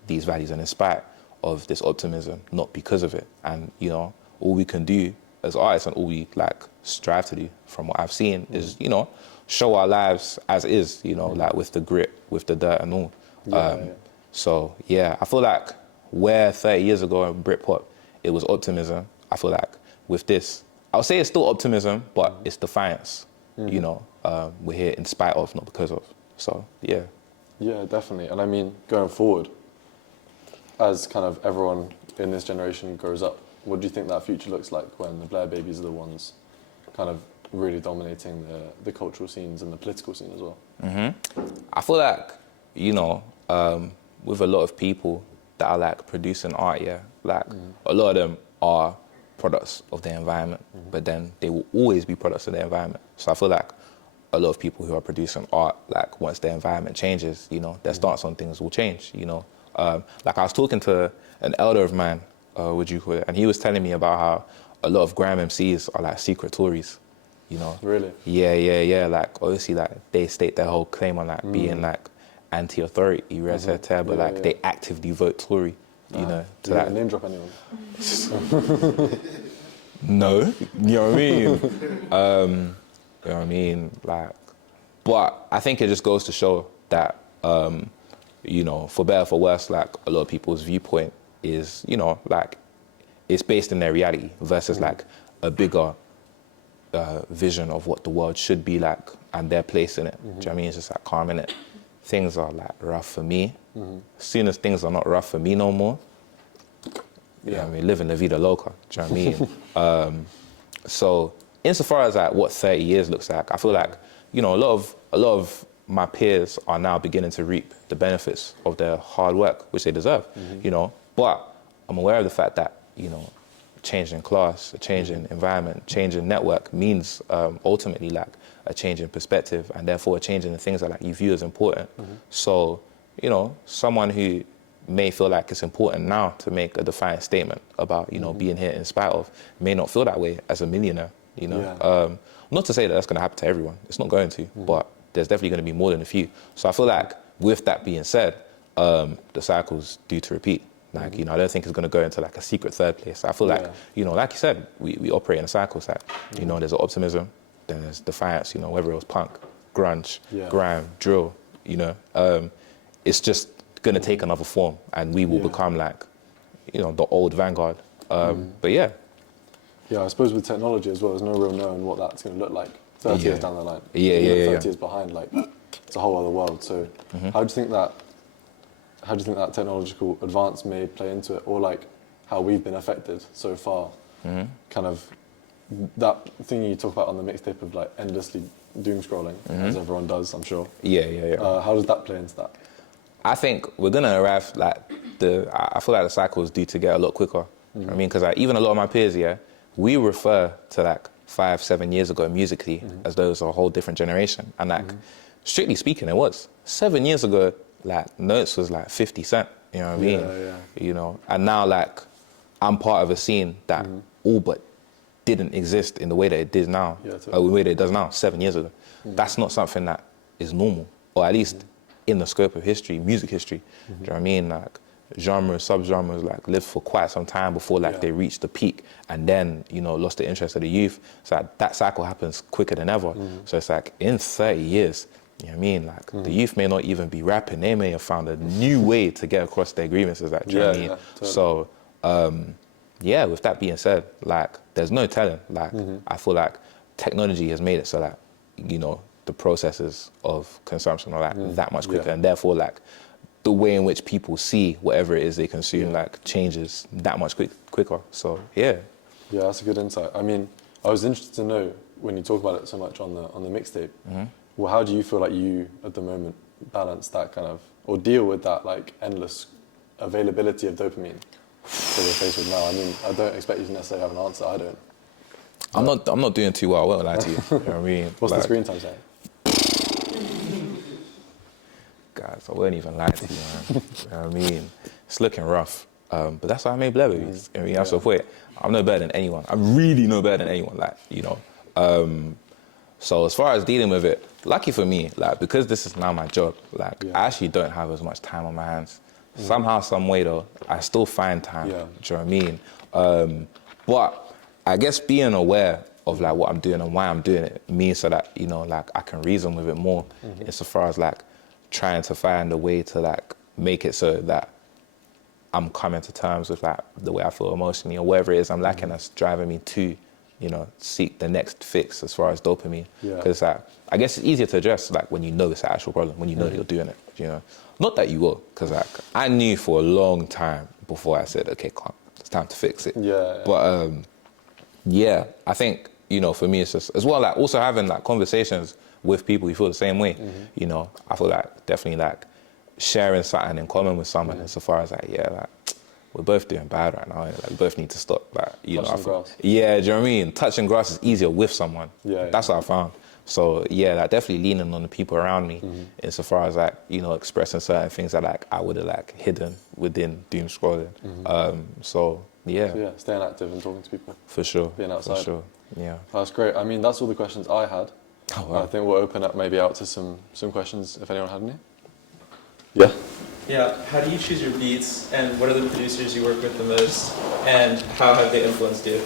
these values and in spite of this optimism, not because of it. And, you know, all we can do as artists and all we like strive to do from what I've seen is, you know, show our lives as is, you know, like with the grit, with the dirt and all. So yeah, I feel like where 30 years ago in Britpop, it was optimism. I feel like with this, I would say it's still optimism, but it's defiance. You know, we're here in spite of, not because of. So yeah. Yeah, definitely. And I mean, going forward, as kind of everyone in this generation grows up, what do you think that future looks like when the Blair Babies are the ones kind of really dominating the cultural scenes and the political scene as well? I feel like, you know, with a lot of people that are like producing art, yeah, like a lot of them are products of their environment, but then they will always be products of their environment. So I feel like a lot of people who are producing art, like once their environment changes, you know, their stance on things will change, you know. Like I was talking to an elder of mine, would you call it, and he was telling me about how a lot of grime MCs are like secret Tories, you know. Really? Yeah. Like obviously, like they state their whole claim on like being like anti-authority, but like they actively vote Tory, you know. Do you want to name drop anyone? No, you know what I mean. You know what I mean, like. But I think it just goes to show that, you know, for better or for worse, like a lot of people's viewpoint is, you know, like it's based in their reality versus like a bigger vision of what the world should be like and their place in it. Do you know what I mean? It's just like calm in it. Things are like rough for me As soon as things are not rough for me no more, I mean, living la vida loca, do you know what I mean? So insofar as like what 30 years looks like, I feel like, you know, a lot of my peers are now beginning to reap the benefits of their hard work, which they deserve, you know. But I'm aware of the fact that, you know, change in class, a change in environment, change in network means ultimately like a change in perspective, and therefore a change in the things that like you view as important. So, you know, someone who may feel like it's important now to make a defiant statement about, you know, being here in spite of, may not feel that way as a millionaire, you know. Not to say that that's going to happen to everyone. It's not going to, but there's definitely going to be more than a few. So I feel like with that being said, the cycle's due to repeat. Like, you know, I don't think it's going to go into like a secret third place. I feel like, you know, like you said, we operate in a cycle. So, you know, there's optimism, then there's defiance, you know, whether it was punk, grunge, grime, drill, you know. It's just going to take another form, and we will become like, you know, the old vanguard. But yeah. Yeah, I suppose with technology as well, there's no real knowing what that's going to look like 30 years down the line. 30 years behind, like, it's a whole other world. So how do you think that technological advance may play into it, or like how we've been affected so far? Kind of that thing you talk about on the mixtape of like endlessly doom scrolling, as everyone does, I'm sure. How does that play into that? I think we're gonna arrive like I feel like the cycle is due to get a lot quicker. I mean, because like, even a lot of my peers, we refer to like 5-7 years ago musically as though it was a whole different generation, and like strictly speaking, it was 7 years ago. Like notes was like 50 Cent, you know what I mean? You know, and now like I'm part of a scene that all but didn't exist in the way that it did now, or the way that it does now 7 years ago. That's not something that is normal, or at least in the scope of history, music history. Do you know what I mean? Like genres, sub-genres like lived for quite some time before like they reached the peak, and then, you know, lost the interest of the youth. So like, that cycle happens quicker than ever. So it's like in 30 years, you know what I mean? Like the youth may not even be rapping. They may have found a new way to get across their grievances. Like, do you know what I mean? Totally. So, with that being said, like there's no telling. Like I feel like technology has made it so that, you know, the processes of consumption are like that much quicker, and therefore like the way in which people see whatever it is they consume like changes that much quicker. So yeah, that's a good insight. I mean, I was interested to know, when you talk about it so much on the mixtape, well, how do you feel like you at the moment balance that kind of, or deal with that like endless availability of dopamine that we're faced with now? I mean, I don't expect you to necessarily have an answer. I don't. I'm not doing too well. I won't lie to you. You know what I mean? What's the screen time saying? Guys, I won't even lie to you, man. You know what I mean? It's looking rough. But that's why I made Blair babies. I mean, that's the point. I'm no better than anyone. I'm really no better than anyone. Like, you know. So as far as dealing with it, lucky for me, like, because this is now my job, like, I actually don't have as much time on my hands. Somehow, some way though, I still find time. Do you know what I mean? But I guess being aware of like what I'm doing and why I'm doing it means so that, you know, like I can reason with it more insofar as like trying to find a way to like make it so that I'm coming to terms with like the way I feel emotionally, or whatever it is I'm lacking that's driving me to, you know, seek the next fix as far as dopamine. Because like, I guess it's easier to address like when you know it's an actual problem, when you know you're doing it, you know. Not that you will, because like I knew for a long time before I said, okay, come on, it's time to fix it. But I think, you know, for me it's just, as well, like also having like conversations with people who feel the same way. You know, I feel like definitely like sharing something in common with someone insofar as like, like, we're both doing bad right now. Like, we both need to stop. Like, you know, grass. Do you know what I mean? Touching grass is easier with someone. That's what I found. So like definitely leaning on the people around me insofar as like, you know, expressing certain things that like I would have like hidden within doom scrolling. So staying active and talking to people. For sure. Being outside. For sure. Yeah. That's great. I mean, that's all the questions I had. Oh, wow. I think we'll open up maybe out to some questions if anyone had any. Yeah, how do you choose your beats, and what are the producers you work with the most, and how have they influenced you?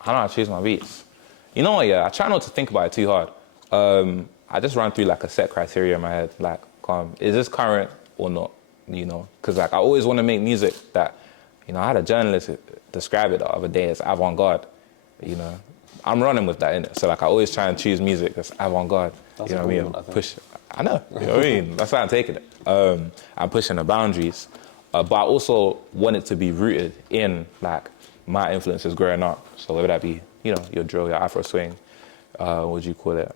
How do I choose my beats? You know what, I try not to think about it too hard. I just run through like a set criteria in my head, like, is this current or not, you know? Because like I always want to make music that, you know, I had a journalist describe it the other day as avant-garde, you know? I'm running with that, innit? So like I always try and choose music that's avant-garde, you know what I mean? I know, you know what I mean? That's how I'm taking it. I'm pushing the boundaries, but I also want it to be rooted in like my influences growing up. So whether that be, you know, your drill, your Afro swing, what would you call it?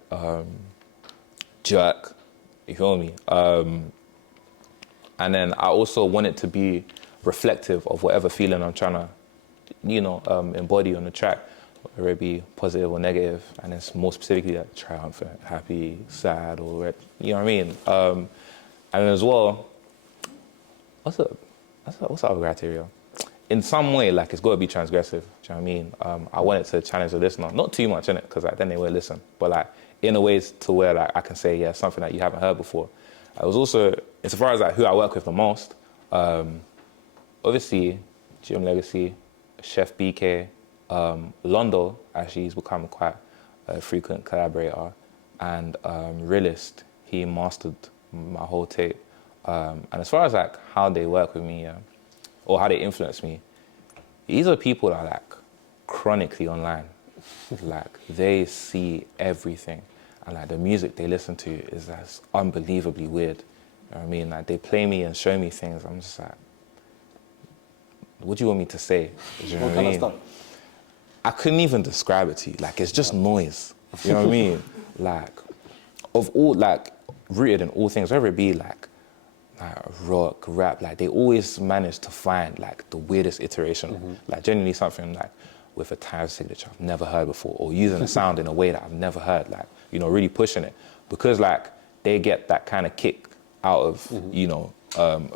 Jerk, you feel me? And then I also want it to be reflective of whatever feeling I'm trying to, you know, embody on the track, whether it be positive or negative, and it's more specifically like triumphant, happy, sad, or you know what I mean. And as well, what's the other criteria? In some way, like it's got to be transgressive. Do you know what I mean? I want it to challenge the listener, not too much in it, because like, then they won't listen. But like in a way to where like I can say, yeah, something that you haven't heard before. I was also, as far as like who I work with the most, obviously, GM Legacy, Chef BK, Londo, actually, he's become quite a frequent collaborator, and Realist, he mastered my whole tape. And as far as like how they work with me, or how they influence me, these are people that are like chronically online. Like they see everything, and like the music they listen to is as unbelievably weird. You know what I mean? Like they play me and show me things. I'm just like, what do you want me to say? You know What kind of stuff? I couldn't even describe it to you. Like it's just noise. You know what I mean? Like of all, like rooted in all things, whether it be like rock, rap, like they always manage to find like the weirdest iteration. Like genuinely something like with a time signature I've never heard before, or using a sound in a way that I've never heard, like, you know, really pushing it. Because like they get that kind of kick out of, you know,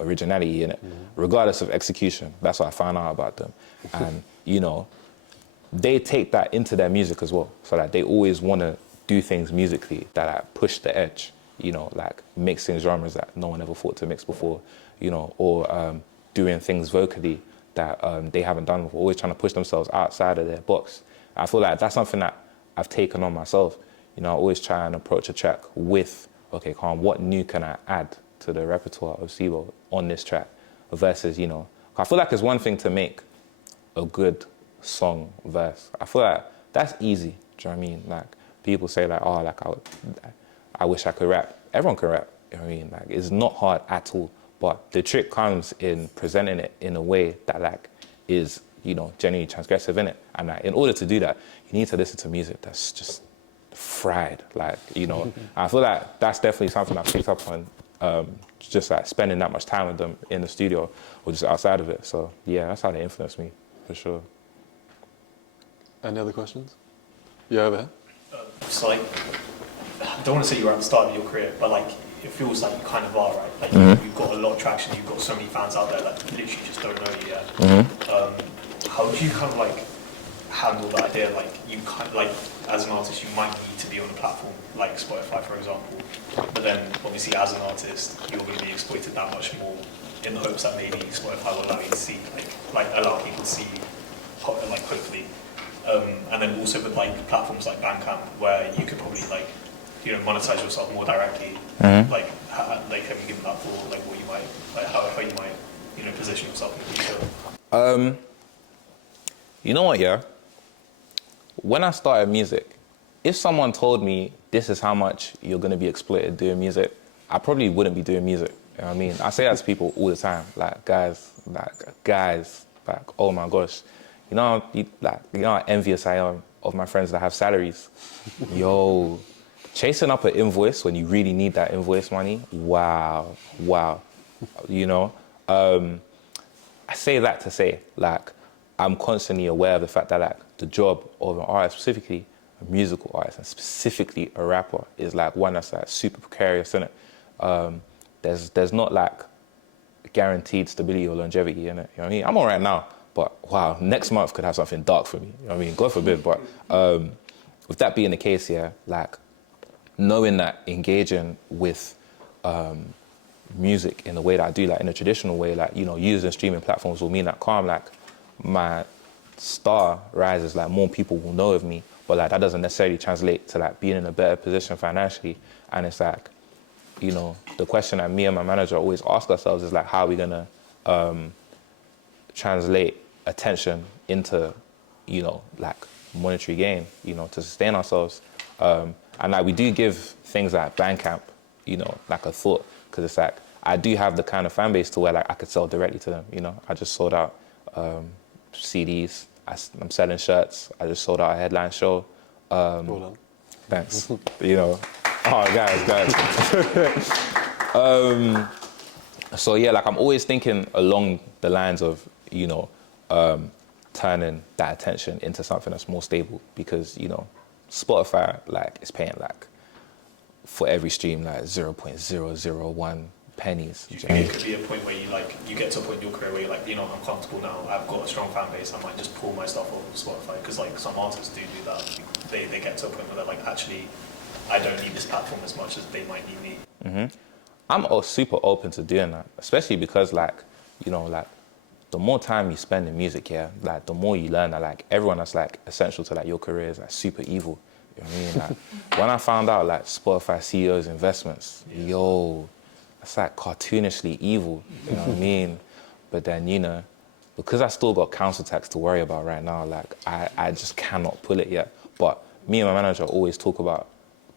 originality in it, regardless of execution. That's what I found out about them. And, you know, they take that into their music as well. So that they always want to do things musically that like, push the edge, you know, like mixing genres that no one ever thought to mix before, you know, or doing things vocally that they haven't done before, always trying to push themselves outside of their box. I feel like that's something that I've taken on myself. You know, I always try and approach a track with, okay, calm, what new can I add to the repertoire of Ceebo on this track versus, you know, I feel like it's one thing to make a good song verse. I feel like that's easy, do you know what I mean? Like, people say like, oh, like, I wish I could rap. Everyone can rap, you know what I mean? Like, it's not hard at all. But the trick comes in presenting it in a way that like is, you know, genuinely transgressive in it. And like, in order to do that, you need to listen to music that's just fried. Like, you know, I feel like that's definitely something I picked up on, just like spending that much time with them in the studio or just outside of it. So yeah, that's how they influence me, for sure. Any other questions? Yeah, over here. So like, I don't want to say you were at the start of your career, but like, it feels like you kind of are, right? Like you've got a lot of traction, you've got so many fans out there that literally just don't know you yet. How do you kind of like handle that idea? Like you kind of like, as an artist, you might need to be on a platform like Spotify, for example, but then obviously as an artist, you're going to be exploited that much more in the hopes that maybe Spotify will allow you to see, like allow people to see you, like hopefully. And then also with like platforms like Bandcamp, where you could probably like, you know, monetize yourself more directly. Like have you given that for like what you might, like how you might, you know, position yourself in the future? You know what, yeah? When I started music, if someone told me this is how much you're gonna be exploited doing music, I probably wouldn't be doing music. You know what I mean? I say that to people all the time, like guys, oh my gosh, you know how envious I am of my friends that have salaries. Yo, chasing up an invoice when you really need that invoice money, wow. You know, I say that to say, like, I'm constantly aware of the fact that, like, the job of an artist, specifically a musical artist, and specifically a rapper, is like one that's like super precarious, isn't it? There's not like guaranteed stability or longevity in it. You know what I mean? I'm all right now, but wow, next month could have something dark for me. You know what I mean? God forbid. But with that being the case, yeah, like knowing that engaging with music in the way that I do, like in a traditional way, like, you know, using streaming platforms will mean that calm, like my star rises, like more people will know of me, but like that doesn't necessarily translate to like being in a better position financially. And it's like, you know, the question that me and my manager always ask ourselves is like, how are we gonna translate attention into, you know, like monetary gain, you know, to sustain ourselves. And like we do give things like Bandcamp you know, like a thought, because it's like I do have the kind of fan base to where like I could sell directly to them. You know, I just sold out CDs. I'm selling shirts. I just sold out a headline show. Well done. Thanks. You know, oh guys. So yeah, like I'm always thinking along the lines of, you know, turning that attention into something that's more stable, because, you know, Spotify like is paying like for every stream like 0.001 pennies. Do you think it could be a point where you get to a point in your career where you're like, you know, I'm comfortable now, I've got a strong fan base, I might just pull my stuff off of Spotify? Because like some artists do that. They get to a point where they're like, actually, I don't need this platform as much as they might need me. Mm-hmm. I'm super open to doing that, especially because like, you know, like the more time you spend in music, yeah, like the more you learn that like everyone that's like essential to like your career is like super evil. You know what I mean? Like when I found out like Spotify CEO's investments, yo, that's like cartoonishly evil. You know what I mean? But then, you know, because I still got council tax to worry about right now, like I just cannot pull it yet. But me and my manager always talk about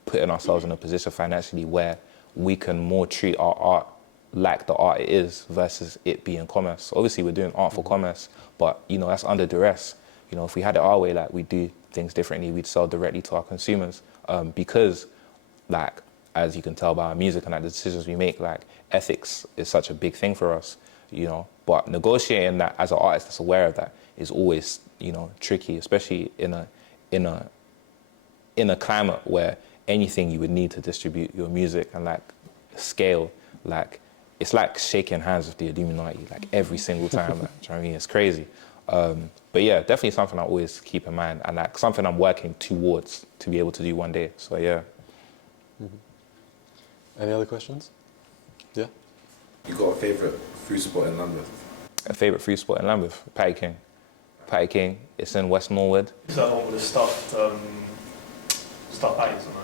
putting ourselves in a position financially where we can more treat our art like the art it is versus it being commerce. Obviously, we're doing art for commerce, but, you know, that's under duress. You know, if we had it our way, like we do things differently, we'd sell directly to our consumers, because, like, as you can tell by our music and like the decisions we make, like ethics is such a big thing for us, you know. But negotiating that as an artist that's aware of that is always, you know, tricky, especially in a climate where anything you would need to distribute your music and like scale, like it's like shaking hands with the Illuminati, like every single time. Like, do you know what I mean? It's crazy. But yeah, definitely something I always keep in mind, and like something I'm working towards to be able to do one day. So yeah. Mm-hmm. Any other questions? Yeah. You got a favourite food spot in Lambeth? A favourite food spot in Lambeth? Patty King. Patty King. It's in West Norwood. Is that one with the stuffed patties on it?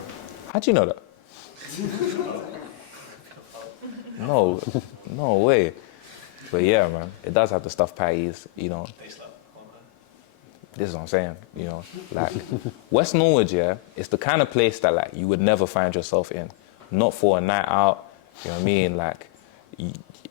How do you know that? No way. But yeah, man, it does have the stuffed patties, you know. This is what I'm saying, you know. Like, West Norwood, yeah, it's the kind of place that, like, you would never find yourself in. Not for a night out, you know what I mean? Like,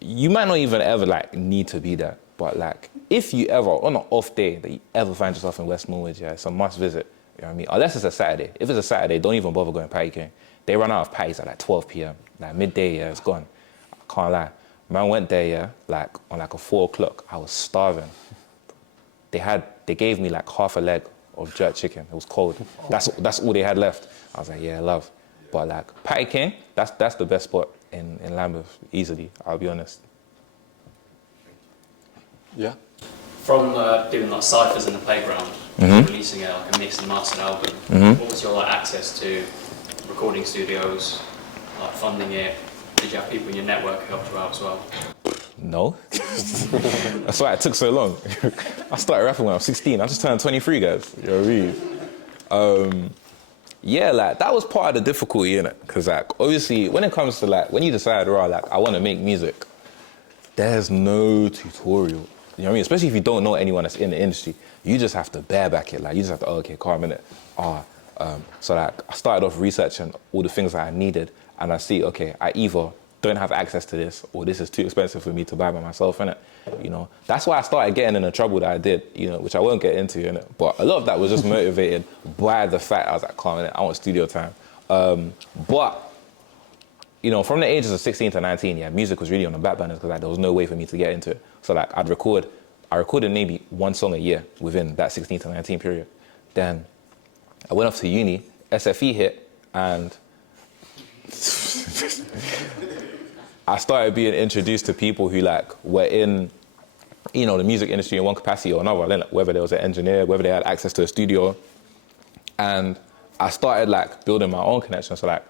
you might not even ever, like, need to be there. But, like, if you ever, on an off day, that you ever find yourself in West Norwood, yeah, it's a must visit, you know what I mean? Unless it's a Saturday. If it's a Saturday, don't even bother going Patty King. They run out of patties at, like, 12 p.m. Like, midday, yeah, it's gone. I can't lie. Man went there, yeah, like, on, like, a 4 o'clock. I was starving. They gave me like half a leg of jerk chicken. It was cold. That's all they had left. I was like, yeah, love. But like Patty King, that's the best spot in Lambeth, easily, I'll be honest. Yeah. From doing like ciphers in the playground, releasing like a mixed and mastered album, what was your like access to recording studios, like funding it? Did you have people in your network who helped you out as well? No. That's why it took so long. I started rapping when I was 16. I just turned 23, guys. You know what I mean? Yeah, like, that was part of the difficulty, innit? Because, like, obviously, when it comes to, like, when you decide, right, like, I want to make music, there's no tutorial. You know what I mean? Especially if you don't know anyone that's in the industry. You just have to bareback it. Like, you just have to, okay, calm in it. So, like, I started off researching all the things that I needed, and I see, okay, I either don't have access to this, or this is too expensive for me to buy by myself, innit? You know, that's why I started getting in the trouble that I did, you know, which I won't get into, innit? But a lot of that was just motivated by the fact I was like, calm, innit? I want studio time. But, you know, from the ages of 16 to 19, yeah, music was really on the back burners because like, there was no way for me to get into it. So like, I recorded maybe one song a year within that 16 to 19 period. Then I went off to uni, SFE hit, and I started being introduced to people who like were in, you know, the music industry in one capacity or another, whether there was an engineer, whether they had access to a studio. And I started like building my own connections. So like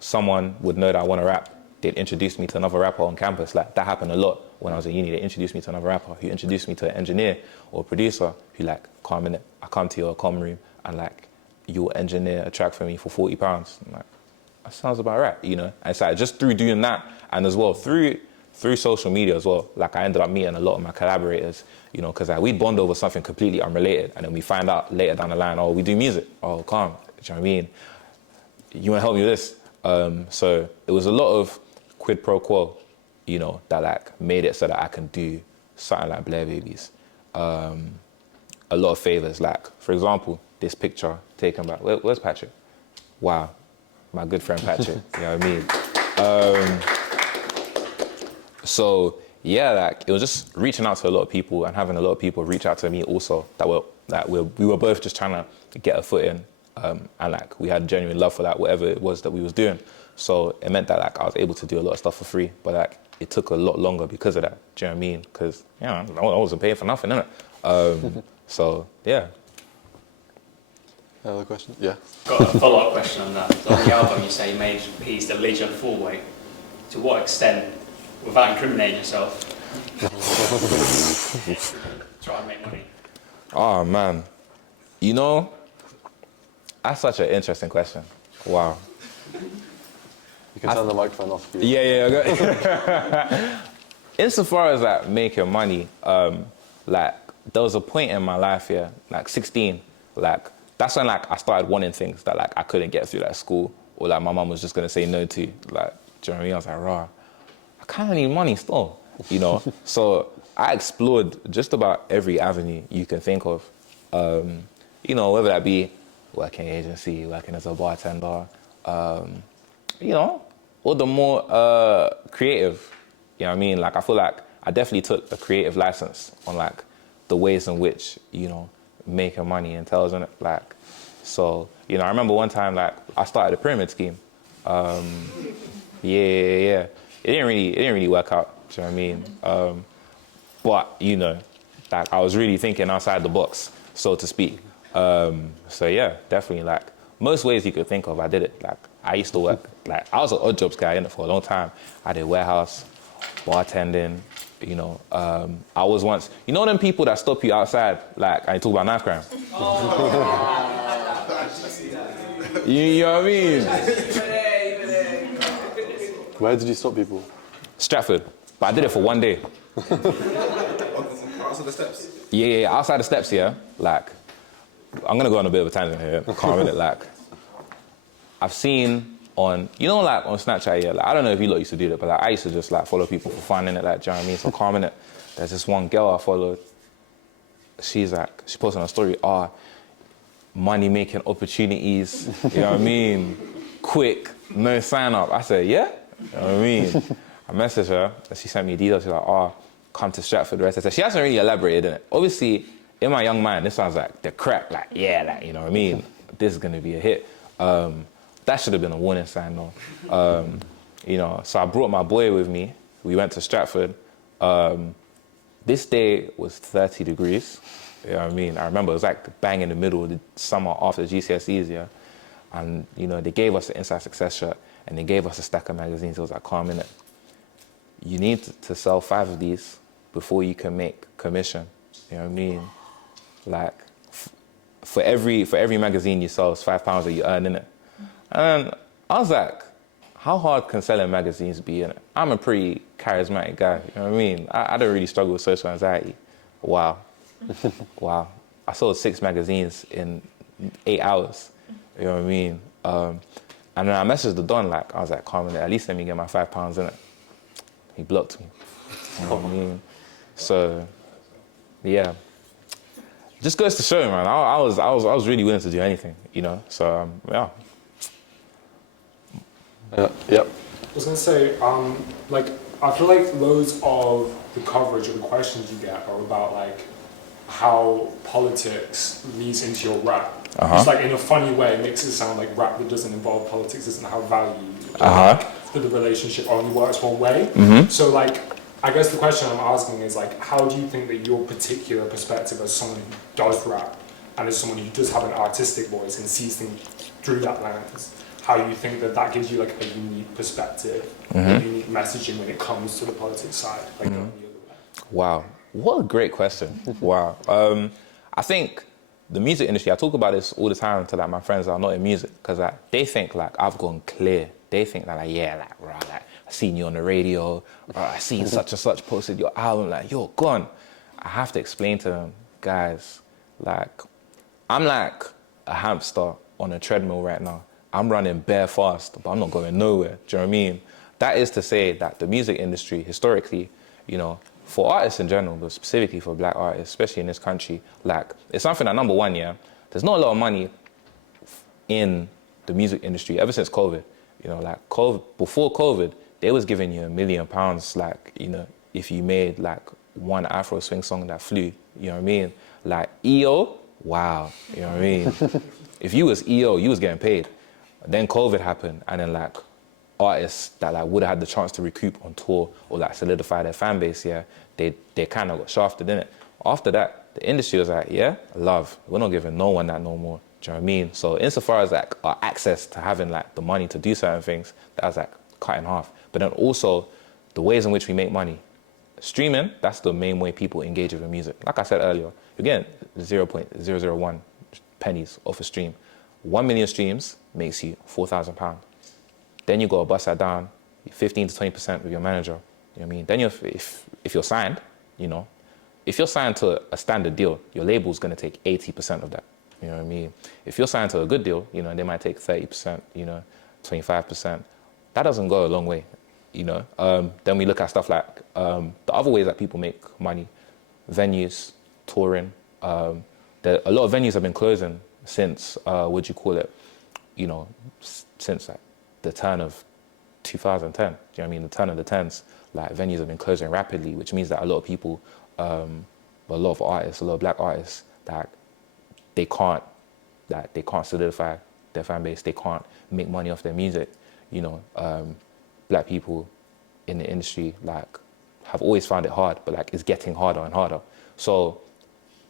someone would know that I want to rap. They'd introduce me to another rapper on campus. Like that happened a lot when I was in uni. They introduced me to another rapper who introduced me to an engineer or a producer who like, come in it. I come to your comm room and like, you'll engineer a track for me for £40. I'm like, that sounds about right, you know? And it's like, just through doing that, and as well, through social media as well, like I ended up meeting a lot of my collaborators, you know, because like, we'd bond over something completely unrelated, and then we find out later down the line, oh, we do music. Oh, calm, do you know what I mean? You want to help me with this? So it was a lot of quid pro quo, you know, that like made it so that I can do something like Blair Babies. A lot of favors, like for example, this picture taken by, where's Patrick? Wow, my good friend Patrick, you know what I mean? So yeah, like it was just reaching out to a lot of people and having a lot of people reach out to me also we were both just trying to get a foot in, and like we had genuine love for that, whatever it was that we was doing. So it meant that like I was able to do a lot of stuff for free, but like it took a lot longer because of that. Do you know what I mean? Because I wasn't paying for nothing, innit? So yeah. Another question? Yeah. Got a follow-up question on that. So on the album, you say you made a piece that leads you on the full way. To what extent, without incriminating yourself, try and make money? Oh man, you know, that's such an interesting question. Wow. You can turn the microphone off. Yeah, okay. Insofar as like making money, like there was a point in my life, yeah, like 16, like that's when like I started wanting things that like I couldn't get through like school, or like my mum was just gonna say no to. Like, do you know what I mean? I was like, rah, I kind of need money still, you know. So I explored just about every avenue you can think of, you know, whether that be working agency, working as a bartender, you know, or the more creative, you know what I mean? Like I feel like I definitely took a creative license on like the ways in which, you know, making money entails, innit? Like, so, you know, I remember one time like I started a pyramid scheme. Yeah. It didn't really work out, do you know what I mean? But, you know, like I was really thinking outside the box, so to speak. So yeah, definitely like most ways you could think of, I did it. Like I used to work, like I was an odd jobs guy in it for a long time. I did warehouse, bartending, you know. I was once, you know them people that stop you outside, like I talk about knife crime? You know what I mean? Where did you stop people? Stratford, but I did it for one day. Outside the steps? Yeah, outside the steps, yeah. Like, I'm gonna go on a bit of a tangent here, calm in it, like, I've seen on, you know, like on Snapchat, yeah, like, I don't know if you lot used to do that, but like, I used to just like follow people for fun in it, like, do you know what I mean? So calm in it. There's this one girl I followed, she posted on a story, money making opportunities, you know what I mean? Quick, no sign up. I said, yeah? You know what I mean? I messaged her, and she sent me details. She's like, come to Stratford. The rest of it. She hasn't really elaborated in it. Obviously, in my young mind, this sounds like the crack, like, yeah, like, you know what I mean? This is gonna be a hit. That should have been a warning sign, though. You know, so I brought my boy with me. We went to Stratford. This day was 30 degrees. You know what I mean? I remember it was like bang in the middle of the summer after the GCSEs, yeah? And, you know, they gave us the Inside Success shirt and they gave us a stack of magazines. It was like, calm in it. You need to sell 5 of these before you can make commission. You know what I mean? Like, for every magazine you sell, it's £5 that you earn in it. And I was like, how hard can selling magazines be in it? I'm a pretty charismatic guy, you know what I mean? I don't really struggle with social anxiety. Wow. Wow. I sold 6 magazines in 8 hours, you know what I mean? And then I messaged the Don, like, I was like, calm in it, at least let me get my £5 in it. He blocked me, you know what I mean? So, yeah. Just goes to show, man, I was really willing to do anything, you know? So, yeah. Yep. I was going to say, like, I feel like loads of the coverage or the questions you get are about, like, how politics leads into your rap. It's like, in a funny way, it makes it sound like rap that doesn't involve politics doesn't have value. Like, that the relationship only works one way. So, like, I guess the question I'm asking is, like, how do you think that your particular perspective as someone who does rap and as someone who does have an artistic voice and sees things through that lens, how you think that that gives you like a unique perspective, a unique messaging when it comes to the politics side, like going the other way? Wow, what a great question. Wow. I think the music industry, I talk about this all the time to like my friends that are not in music, because like, they think like I've gone clear. They think that like, yeah, like, right, like I seen you on the radio, or I seen such and such posted your album, like you're gone. I have to explain to them, guys, like I'm like a hamster on a treadmill right now. I'm running bare fast, but I'm not going nowhere. Do you know what I mean? That is to say that the music industry, historically, you know, for artists in general, but specifically for black artists, especially in this country, like, it's something that, number one, yeah, there's not a lot of money in the music industry ever since COVID. You know, like, before COVID, they was giving you £1 million, like, you know, if you made like one Afro swing song that flew, you know what I mean? Like, EO, wow, you know what I mean? If you was EO, you was getting paid. Then COVID happened, and then like artists that like would have had the chance to recoup on tour or like solidify their fan base, yeah, they kind of got shafted in it. After that, the industry was like, yeah, love, we're not giving no one that no more. Do you know what I mean? So insofar as like our access to having like the money to do certain things, that was like cut in half. But then also the ways in which we make money. Streaming, that's the main way people engage with music. Like I said earlier, you're getting 0.001 pennies off a stream. 1 million streams makes you £4,000. Then you got to bust that down 15 to 20% with your manager. You know what I mean? Then if you're signed, you know, if you're signed to a standard deal, your label's going to take 80% of that. You know what I mean? If you're signed to a good deal, you know, they might take 30%, you know, 25%. That doesn't go a long way, you know. Then we look at stuff like the other ways that people make money, venues, touring. A lot of venues have been closing since, you know, since like the turn of 2010. Do you know what I mean? The turn of the tens, like venues have been closing rapidly, which means that a lot of people, a lot of artists, a lot of black artists, that they can't solidify their fan base. They can't make money off their music. You know, black people in the industry like have always found it hard, but like it's getting harder and harder. So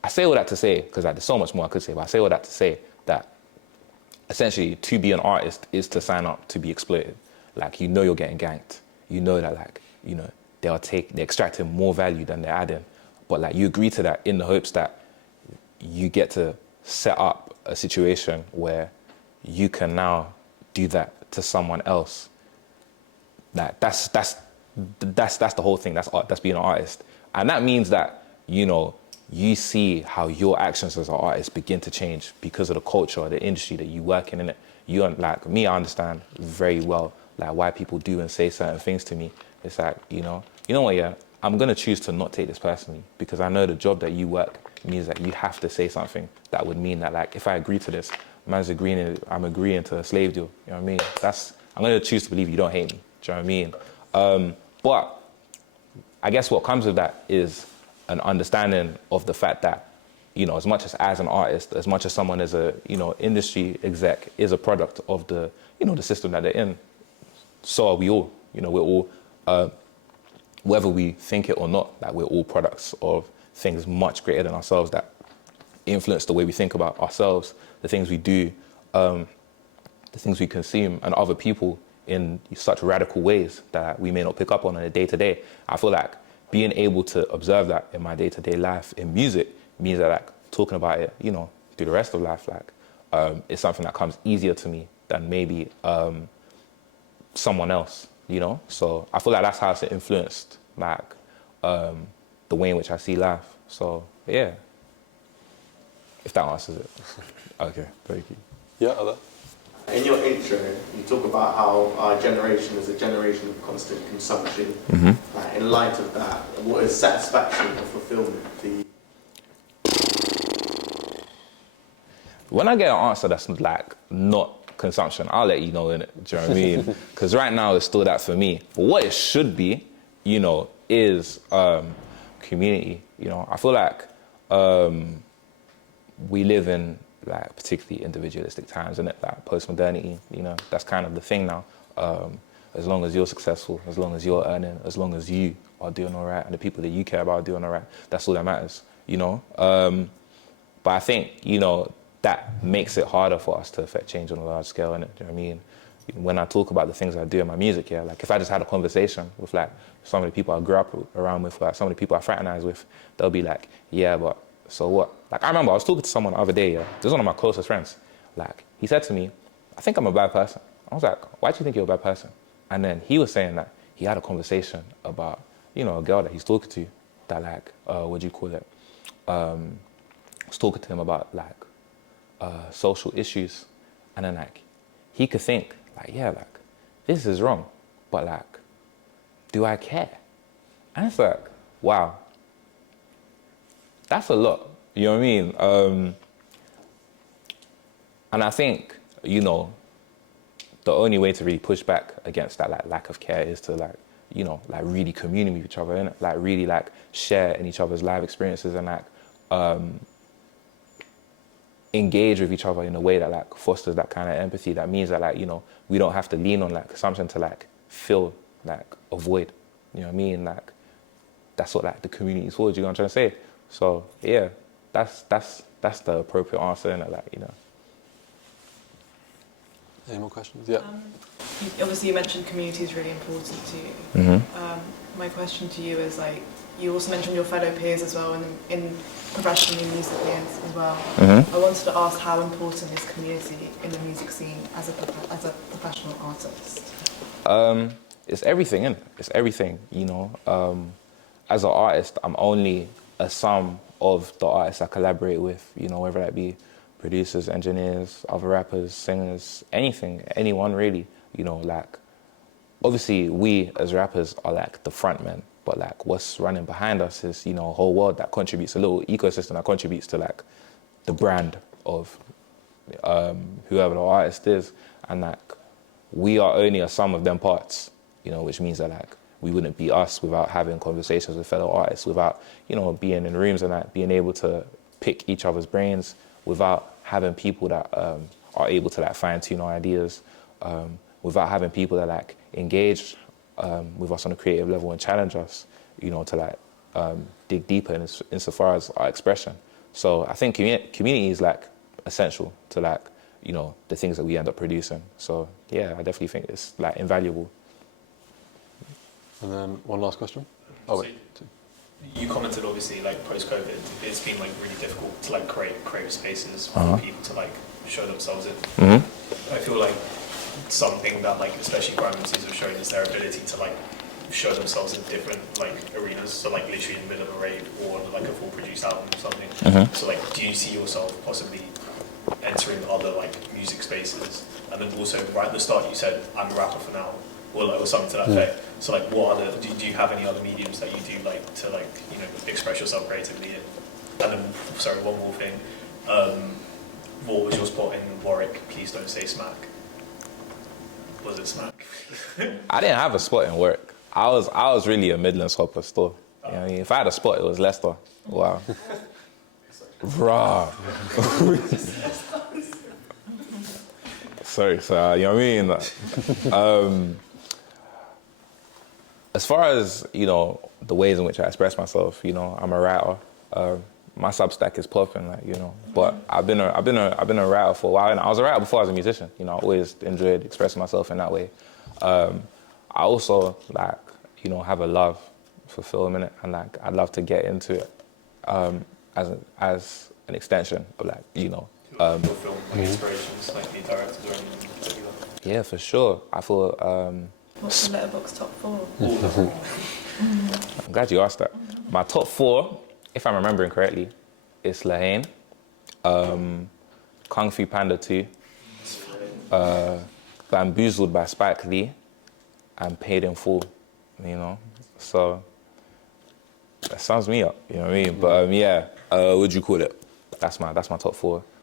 I say all that to say, because like, there's so much more I could say, but I say all that to say that essentially to be an artist is to sign up to be exploited. Like, you know, you're getting ganked. You know that, like, you know, they're extracting more value than they're adding. But like, you agree to that in the hopes that you get to set up a situation where you can now do that to someone else. Like, that's the whole thing. That's being an artist. And that means that, you know, you see how your actions as an artist begin to change because of the culture or the industry that you work in it. You, like me, I understand very well like why people do and say certain things to me. It's like, you know what, yeah, I'm gonna choose to not take this personally because I know the job that you work means that you have to say something that would mean that, like, if I agree to this, I'm agreeing to a slave deal. You know what I mean? I'm gonna choose to believe you don't hate me. Do you know what I mean? But I guess what comes with that is an understanding of the fact that, you know, as much as an artist, as much as someone as a, you know, industry exec is a product of the, you know, the system that they're in, so are we all. You know, we're all, whether we think it or not, like, we're all products of things much greater than ourselves that influence the way we think about ourselves, the things we do, the things we consume, and other people in such radical ways that we may not pick up on a day-to-day. I feel like being able to observe that in my day-to-day life in music means that, like, talking about it, you know, through the rest of life, like, it's something that comes easier to me than maybe someone else, you know? So I feel like that's how it's influenced, like, the way in which I see life. So, yeah. If that answers it. Okay, thank you. Yeah, other? In your intro, you talk about how our generation is a generation of constant consumption. In light of that, what is satisfaction or fulfillment for you? When I get an answer that's like not consumption, I'll let you know, innit? Do you know what I mean? Because right now it's still that for me. But what it should be, you know, is community. You know, I feel like we live in, like, particularly individualistic times, innit? Like, post-modernity, you know, that's kind of the thing now. As long as you're successful, as long as you're earning, as long as you are doing all right and the people that you care about are doing all right, that's all that matters, you know? But I think, you know, that makes it harder for us to affect change on a large scale, innit? Do you know what I mean? When I talk about the things I do in my music, yeah, like, if I just had a conversation with, like, some of the people I grew up around with, like, some of the people I fraternize with, they'll be like, yeah, but so what? Like, I remember I was talking to someone the other day, yeah, this is one of my closest friends. Like, he said to me, I think I'm a bad person. I was like, why do you think you're a bad person? And then he was saying that he had a conversation about, you know, a girl that he's talking to that, like, was talking to him about, like, social issues. And then, like, he could think like, yeah, like this is wrong, but like, do I care? And it's like, wow, that's a lot. You know what I mean? And I think, you know, the only way to really push back against that like lack of care is to like, you know, like really commune with each other, innit? Like really like share in each other's life experiences and like engage with each other in a way that like fosters that kind of empathy. That means that like, you know, we don't have to lean on like assumption to like fill like a void. You know what I mean? Like that's what like the community is for. Do you know what I'm trying to say? So yeah, that's the appropriate answer, innit? Like, you know. Any more questions? Yeah. Obviously, you mentioned community is really important to you. Mm-hmm. My question to you is like, you also mentioned your fellow peers as well, in professionally, musically as well. Mm-hmm. I wanted to ask how important is community in the music scene as a professional artist? It's everything, innit? It's everything, you know. As an artist, I'm only a sum of the artists I collaborate with, you know, whether that be producers, engineers, other rappers, singers, anything, anyone really, you know, like, obviously we as rappers are like the front men, but like what's running behind us is, you know, a whole world that contributes, a little ecosystem that contributes to like the brand of whoever the artist is, and like we are only a sum of them parts, you know, which means that like we wouldn't be us without having conversations with fellow artists, without, you know, being in rooms and like being able to pick each other's brains, without having people that are able to like fine tune our ideas, without having people that like engage with us on a creative level and challenge us, you know, to like dig deeper insofar as our expression. So I think community is like essential to like, you know, the things that we end up producing. So yeah, I definitely think it's like invaluable. And then one last question. Oh wait. You commented obviously like post-COVID, it's been like really difficult to like create creative spaces for people to like show themselves in. Mm-hmm. I feel like something that like especially grime MCs have shown is their ability to like show themselves in different like arenas. So like literally in the middle of a rave or like a full produced album or something. Mm-hmm. So like, do you see yourself possibly entering other like music spaces? And then also right at the start you said I'm a rapper for now, or something to that effect. So like, what other do you have any other mediums that you do like to like, you know, express yourself creatively in? And then sorry, one more thing. What was your spot in Warwick? Please don't say smack. Was it smack? I didn't have a spot in work. I was really a Midlands hopper still. You know what I mean? If I had a spot, it was Leicester. Wow. Raw. Sorry, you know what I mean? As far as, you know, the ways in which I express myself, you know, I'm a writer. My Substack is popping, like, you know. But I've been a writer for a while, and I was a writer before I was a musician. You know, I always enjoyed expressing myself in that way. I also like, you know, have a love for film, innit? And like I'd love to get into it as an extension of like, you know. Your film like inspirations, like the directors or anything in particular? Yeah, for sure. I feel. What's the Letterboxd top 4? I'm glad you asked that. My top 4, if I'm remembering correctly, is Lahane, Kung Fu Panda 2, Bamboozled by Spike Lee, and Paid in Full, you know. So that sums me up, you know what I mean? But yeah, what'd you call it? That's my top 4.